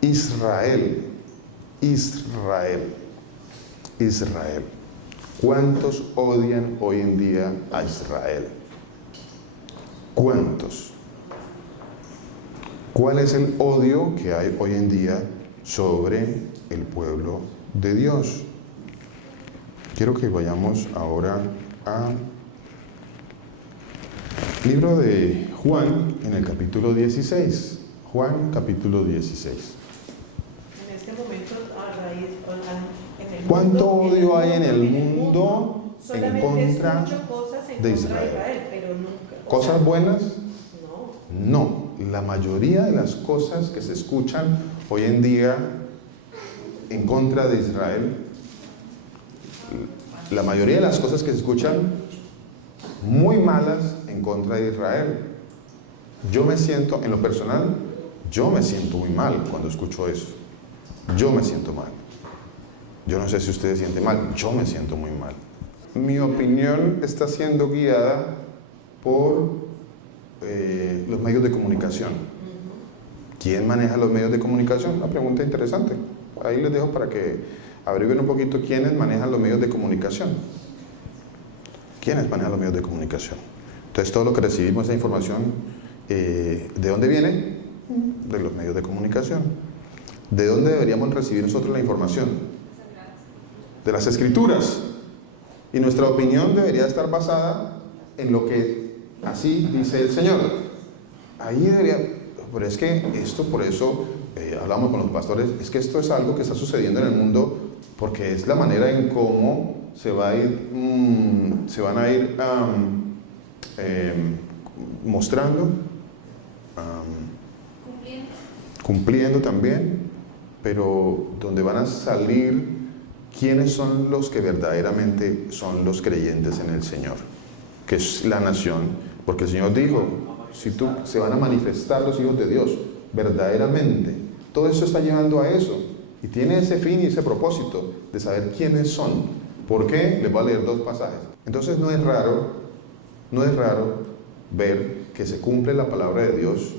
Israel. Israel. Israel. ¿Cuántos odian hoy en día a Israel? ¿Cuántos? ¿Cuál es el odio que hay hoy en día sobre el pueblo de Dios? Quiero que vayamos ahora al libro de Juan, en el capítulo 16. Juan, capítulo 16. En este momento, a raíz, en el ¿Cuánto mundo, odio hay en el mundo Solamente contra escucho cosas en de contra de Israel. Israel, pero nunca. o ¿Cosas sea, buenas? No. No. La mayoría de las cosas que se escuchan hoy en día en contra de Israel, la mayoría de las cosas que se escuchan muy malas en contra de Israel. Yo me siento, en lo personal, yo me siento muy mal cuando escucho eso. Yo me siento mal. Yo no sé si ustedes se sienten mal, yo me siento muy mal. Mi opinión está siendo guiada por los medios de comunicación. ¿Quién maneja los medios de comunicación? Una pregunta interesante. Ahí les dejo para que averigüen un poquito quiénes manejan los medios de comunicación. ¿Quiénes manejan los medios de comunicación? Entonces, todo lo que recibimos, esa información, ¿de dónde viene? De los medios de comunicación. ¿De dónde deberíamos recibir nosotros la información? De las Escrituras. Y nuestra opinión debería estar basada en lo que así dice el Señor. Ahí debería... Pero es que esto, por eso hablamos con los pastores, es que esto es algo que está sucediendo en el mundo porque es la manera en cómo se van a ir mostrando, cumpliendo también, pero donde van a salir quiénes son los que verdaderamente son los creyentes en el Señor, que es la nación, porque el Señor dijo, se van a manifestar los hijos de Dios, verdaderamente. Todo eso está llevando a eso, y tiene ese fin y ese propósito de saber quiénes son. ¿Por qué? Les voy a leer 2 pasajes. Entonces no es raro ver que se cumple la palabra de Dios,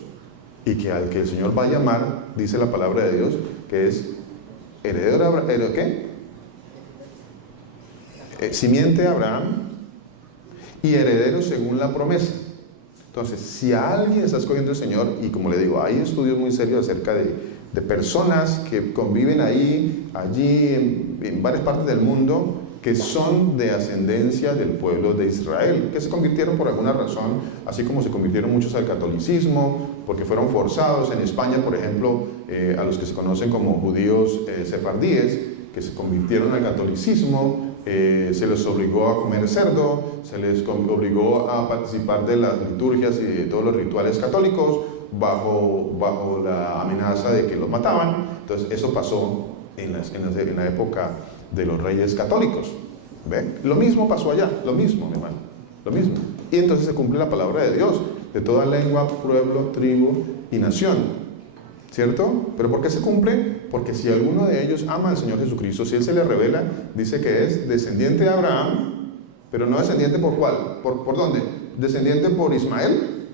y que al que el Señor va a llamar, dice la palabra de Dios, que es heredero, ¿qué? Simiente de Abraham, y heredero según la promesa. Entonces, si a alguien está escogiendo el Señor, y como le digo, hay estudios muy serios acerca de personas que conviven allí en varias partes del mundo, que son de ascendencia del pueblo de Israel, que se convirtieron por alguna razón, así como se convirtieron muchos al catolicismo, porque fueron forzados. En España, por ejemplo, a los que se conocen como judíos sefardíes, que se convirtieron al catolicismo, se les obligó a comer cerdo, se les obligó a participar de las liturgias y de todos los rituales católicos bajo la amenaza de que los mataban. Entonces eso pasó en la época de los reyes católicos. ¿Ven? Lo mismo pasó allá, lo mismo, mi hermano, lo mismo. Y entonces se cumple la palabra de Dios, de toda lengua, pueblo, tribu y nación. ¿Cierto? ¿Pero por qué se cumple? Porque si alguno de ellos ama al Señor Jesucristo, si Él se le revela, dice que es descendiente de Abraham, pero no descendiente por cuál, ¿por dónde? ¿Descendiente por Ismael?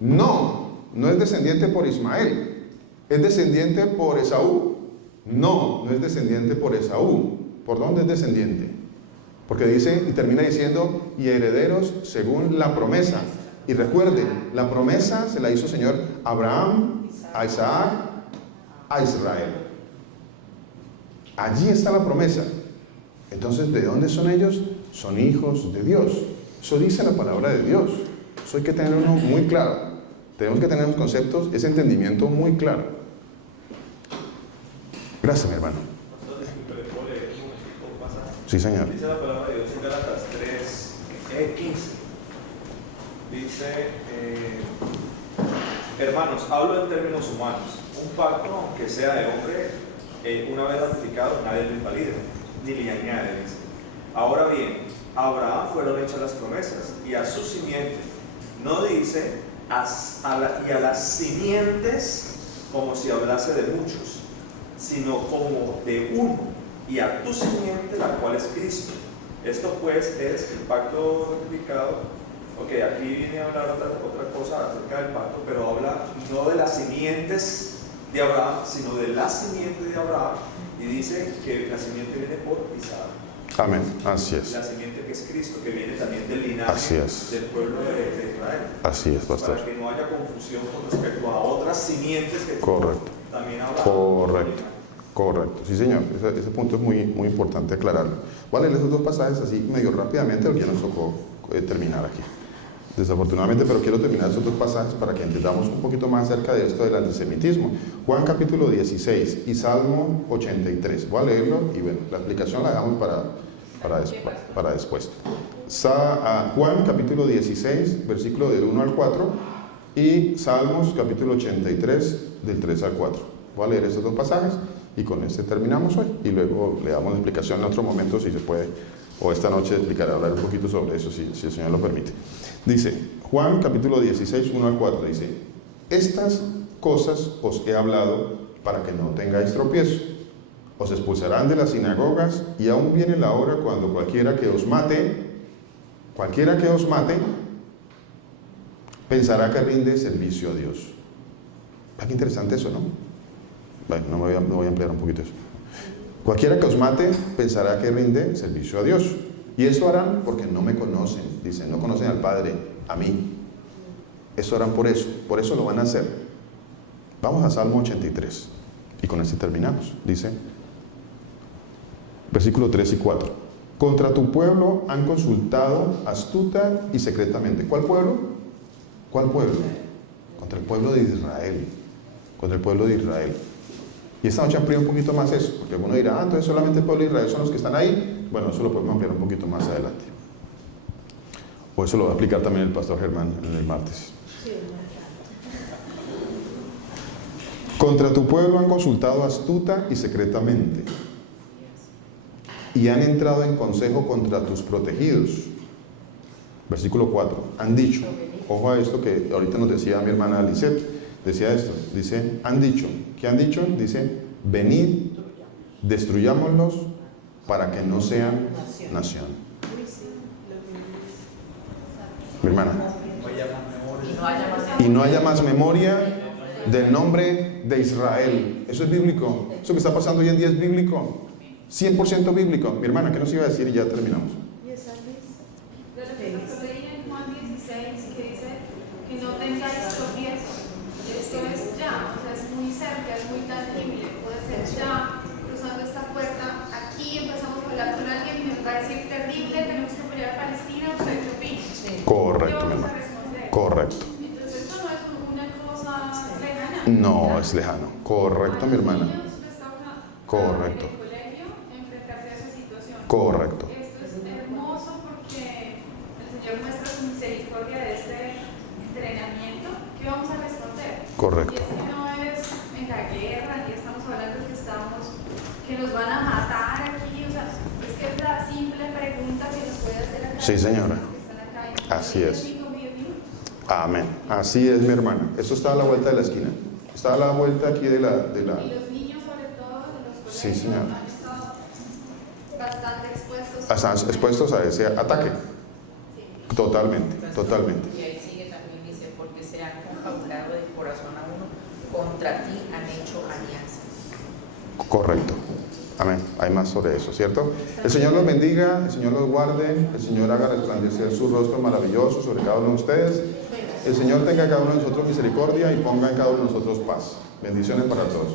No es descendiente por Ismael. ¿Es descendiente por Esaú? No es descendiente por Esaú. ¿Por dónde es descendiente? Porque dice, y termina diciendo, y herederos según la promesa. Y recuerden, la promesa se la hizo el Señor a Abraham, a Isaac, a Israel. Allí está la promesa. Entonces, ¿de dónde son ellos? Son hijos de Dios. Eso dice la palabra de Dios. Eso hay que tenerlo muy claro. Tenemos que tener los conceptos, ese entendimiento muy claro. Gracias, mi hermano. Sí, señor. Dice la palabra de Dios en Gálatas 3:15. Dice, hermanos, hablo en términos humanos. Un pacto, aunque sea de hombre, una vez ratificado, nadie lo invalida, ni le añade. Dice. Ahora bien, a Abraham fueron hechas las promesas, y a su simiente. No dice, y a las simientes, como si hablase de muchos, sino como de uno, y a tu simiente, la cual es Cristo. Esto pues es el pacto ratificado. Ok, aquí viene a hablar otra cosa acerca del pacto, pero habla no de las simientes de Abraham, sino de la simiente de Abraham, y dice que la simiente viene por Isaac. Amén, así es. La simiente que es Cristo, que viene también del linaje del pueblo de Israel. Así es, pastor. Para que no haya confusión con respecto a otras simientes que también Abraham. Correcto, sí, señor. Ese punto es muy, muy importante aclararlo. Voy a leer esos 2 pasajes así medio rápidamente, porque ya nos tocó terminar aquí. Desafortunadamente, pero quiero terminar esos 2 pasajes para que entendamos un poquito más acerca de esto del antisemitismo. Juan capítulo 16 y Salmo 83. Voy a leerlo y bueno, la explicación la dejamos para después. Juan capítulo 16, versículo del 1 al 4 y Salmos capítulo 83 del 3 al 4. Voy a leer estos dos pasajes y con este terminamos hoy y luego le damos la explicación en otro momento si se puede, o esta noche hablar un poquito sobre eso si el Señor lo permite. Dice Juan capítulo 16, 1 al 4, dice: estas cosas os he hablado para que no tengáis tropiezo. Os expulsarán de las sinagogas y aún viene la hora cuando cualquiera que os mate, pensará que rinde servicio a Dios. Qué interesante eso, ¿no? Bueno, no voy a ampliar un poquito eso. Cualquiera que os mate pensará que rinde servicio a Dios. Y esto harán porque no me conocen. Dicen, no conocen al Padre, a mí. Eso harán por eso lo van a hacer. Vamos a Salmo 83 y con este terminamos. Dice, versículo 3 y 4. Contra tu pueblo han consultado astuta y secretamente. ¿Cuál pueblo? ¿Cuál pueblo? Contra el pueblo de Israel. Contra el pueblo de Israel. Y esta noche amplío un poquito más eso, porque alguno dirá, entonces solamente el pueblo de Israel son los que están ahí. Bueno, eso lo podemos ampliar un poquito más adelante. O eso lo va a explicar también el pastor Germán en el martes. Contra tu pueblo han consultado astuta y secretamente, y han entrado en consejo contra tus protegidos. Versículo 4. Han dicho, ojo a esto que ahorita nos decía mi hermana Lisette, decía esto, dice, han dicho, ¿qué han dicho? Dice, venid, destruyámoslos para que no sean nación. Mi hermana. Y no haya más memoria del nombre de Israel. Eso es bíblico. Eso que está pasando hoy en día es bíblico. 100% bíblico. Mi hermana, ¿qué nos iba a decir? Y ya terminamos. De lo que leí en Juan 16, que dice que no tengáis tropiezo. Esto es ya, o sea, es muy cerca, es muy tangible. Puede ser ya, cruzando esta puerta. Aquí empezamos a hablar con alguien y nos va a decir terrible, tenemos que pelear a Palestina, ¿usted qué opina? Correcto, mi ¿Qué vamos a hermana. responder? Correcto. Entonces, esto no es una cosa lejana. No, es lejano. Correcto, mi hermana. Correcto. En el colegio, enfrentarse a esa situación. Correcto. Esto es hermoso porque el Señor muestra su misericordia de este entrenamiento. ¿Qué vamos a responder? Correcto. Y es que no es en la guerra, ni estamos hablando que nos van a matar aquí. O sea, es que es la simple pregunta que nos puede hacer a Sí, señora. Así es. Amén. Así es, mi hermana. Eso está a la vuelta de la esquina. Está a la vuelta aquí de la... Y los niños, sobre todo, de los colegios, Sí, señora. han estado bastante expuestos. Están expuestos a ese ataque. Totalmente, totalmente. Y ahí sigue también, dice, porque se han confabulado de corazón a uno, contra ti han hecho alianza. Correcto. Amén. Hay más sobre eso, ¿cierto? El Señor los bendiga, el Señor los guarde, el Señor haga resplandecer su rostro maravilloso sobre cada uno de ustedes. El Señor tenga a cada uno de nosotros misericordia y ponga en cada uno de nosotros paz. Bendiciones para todos.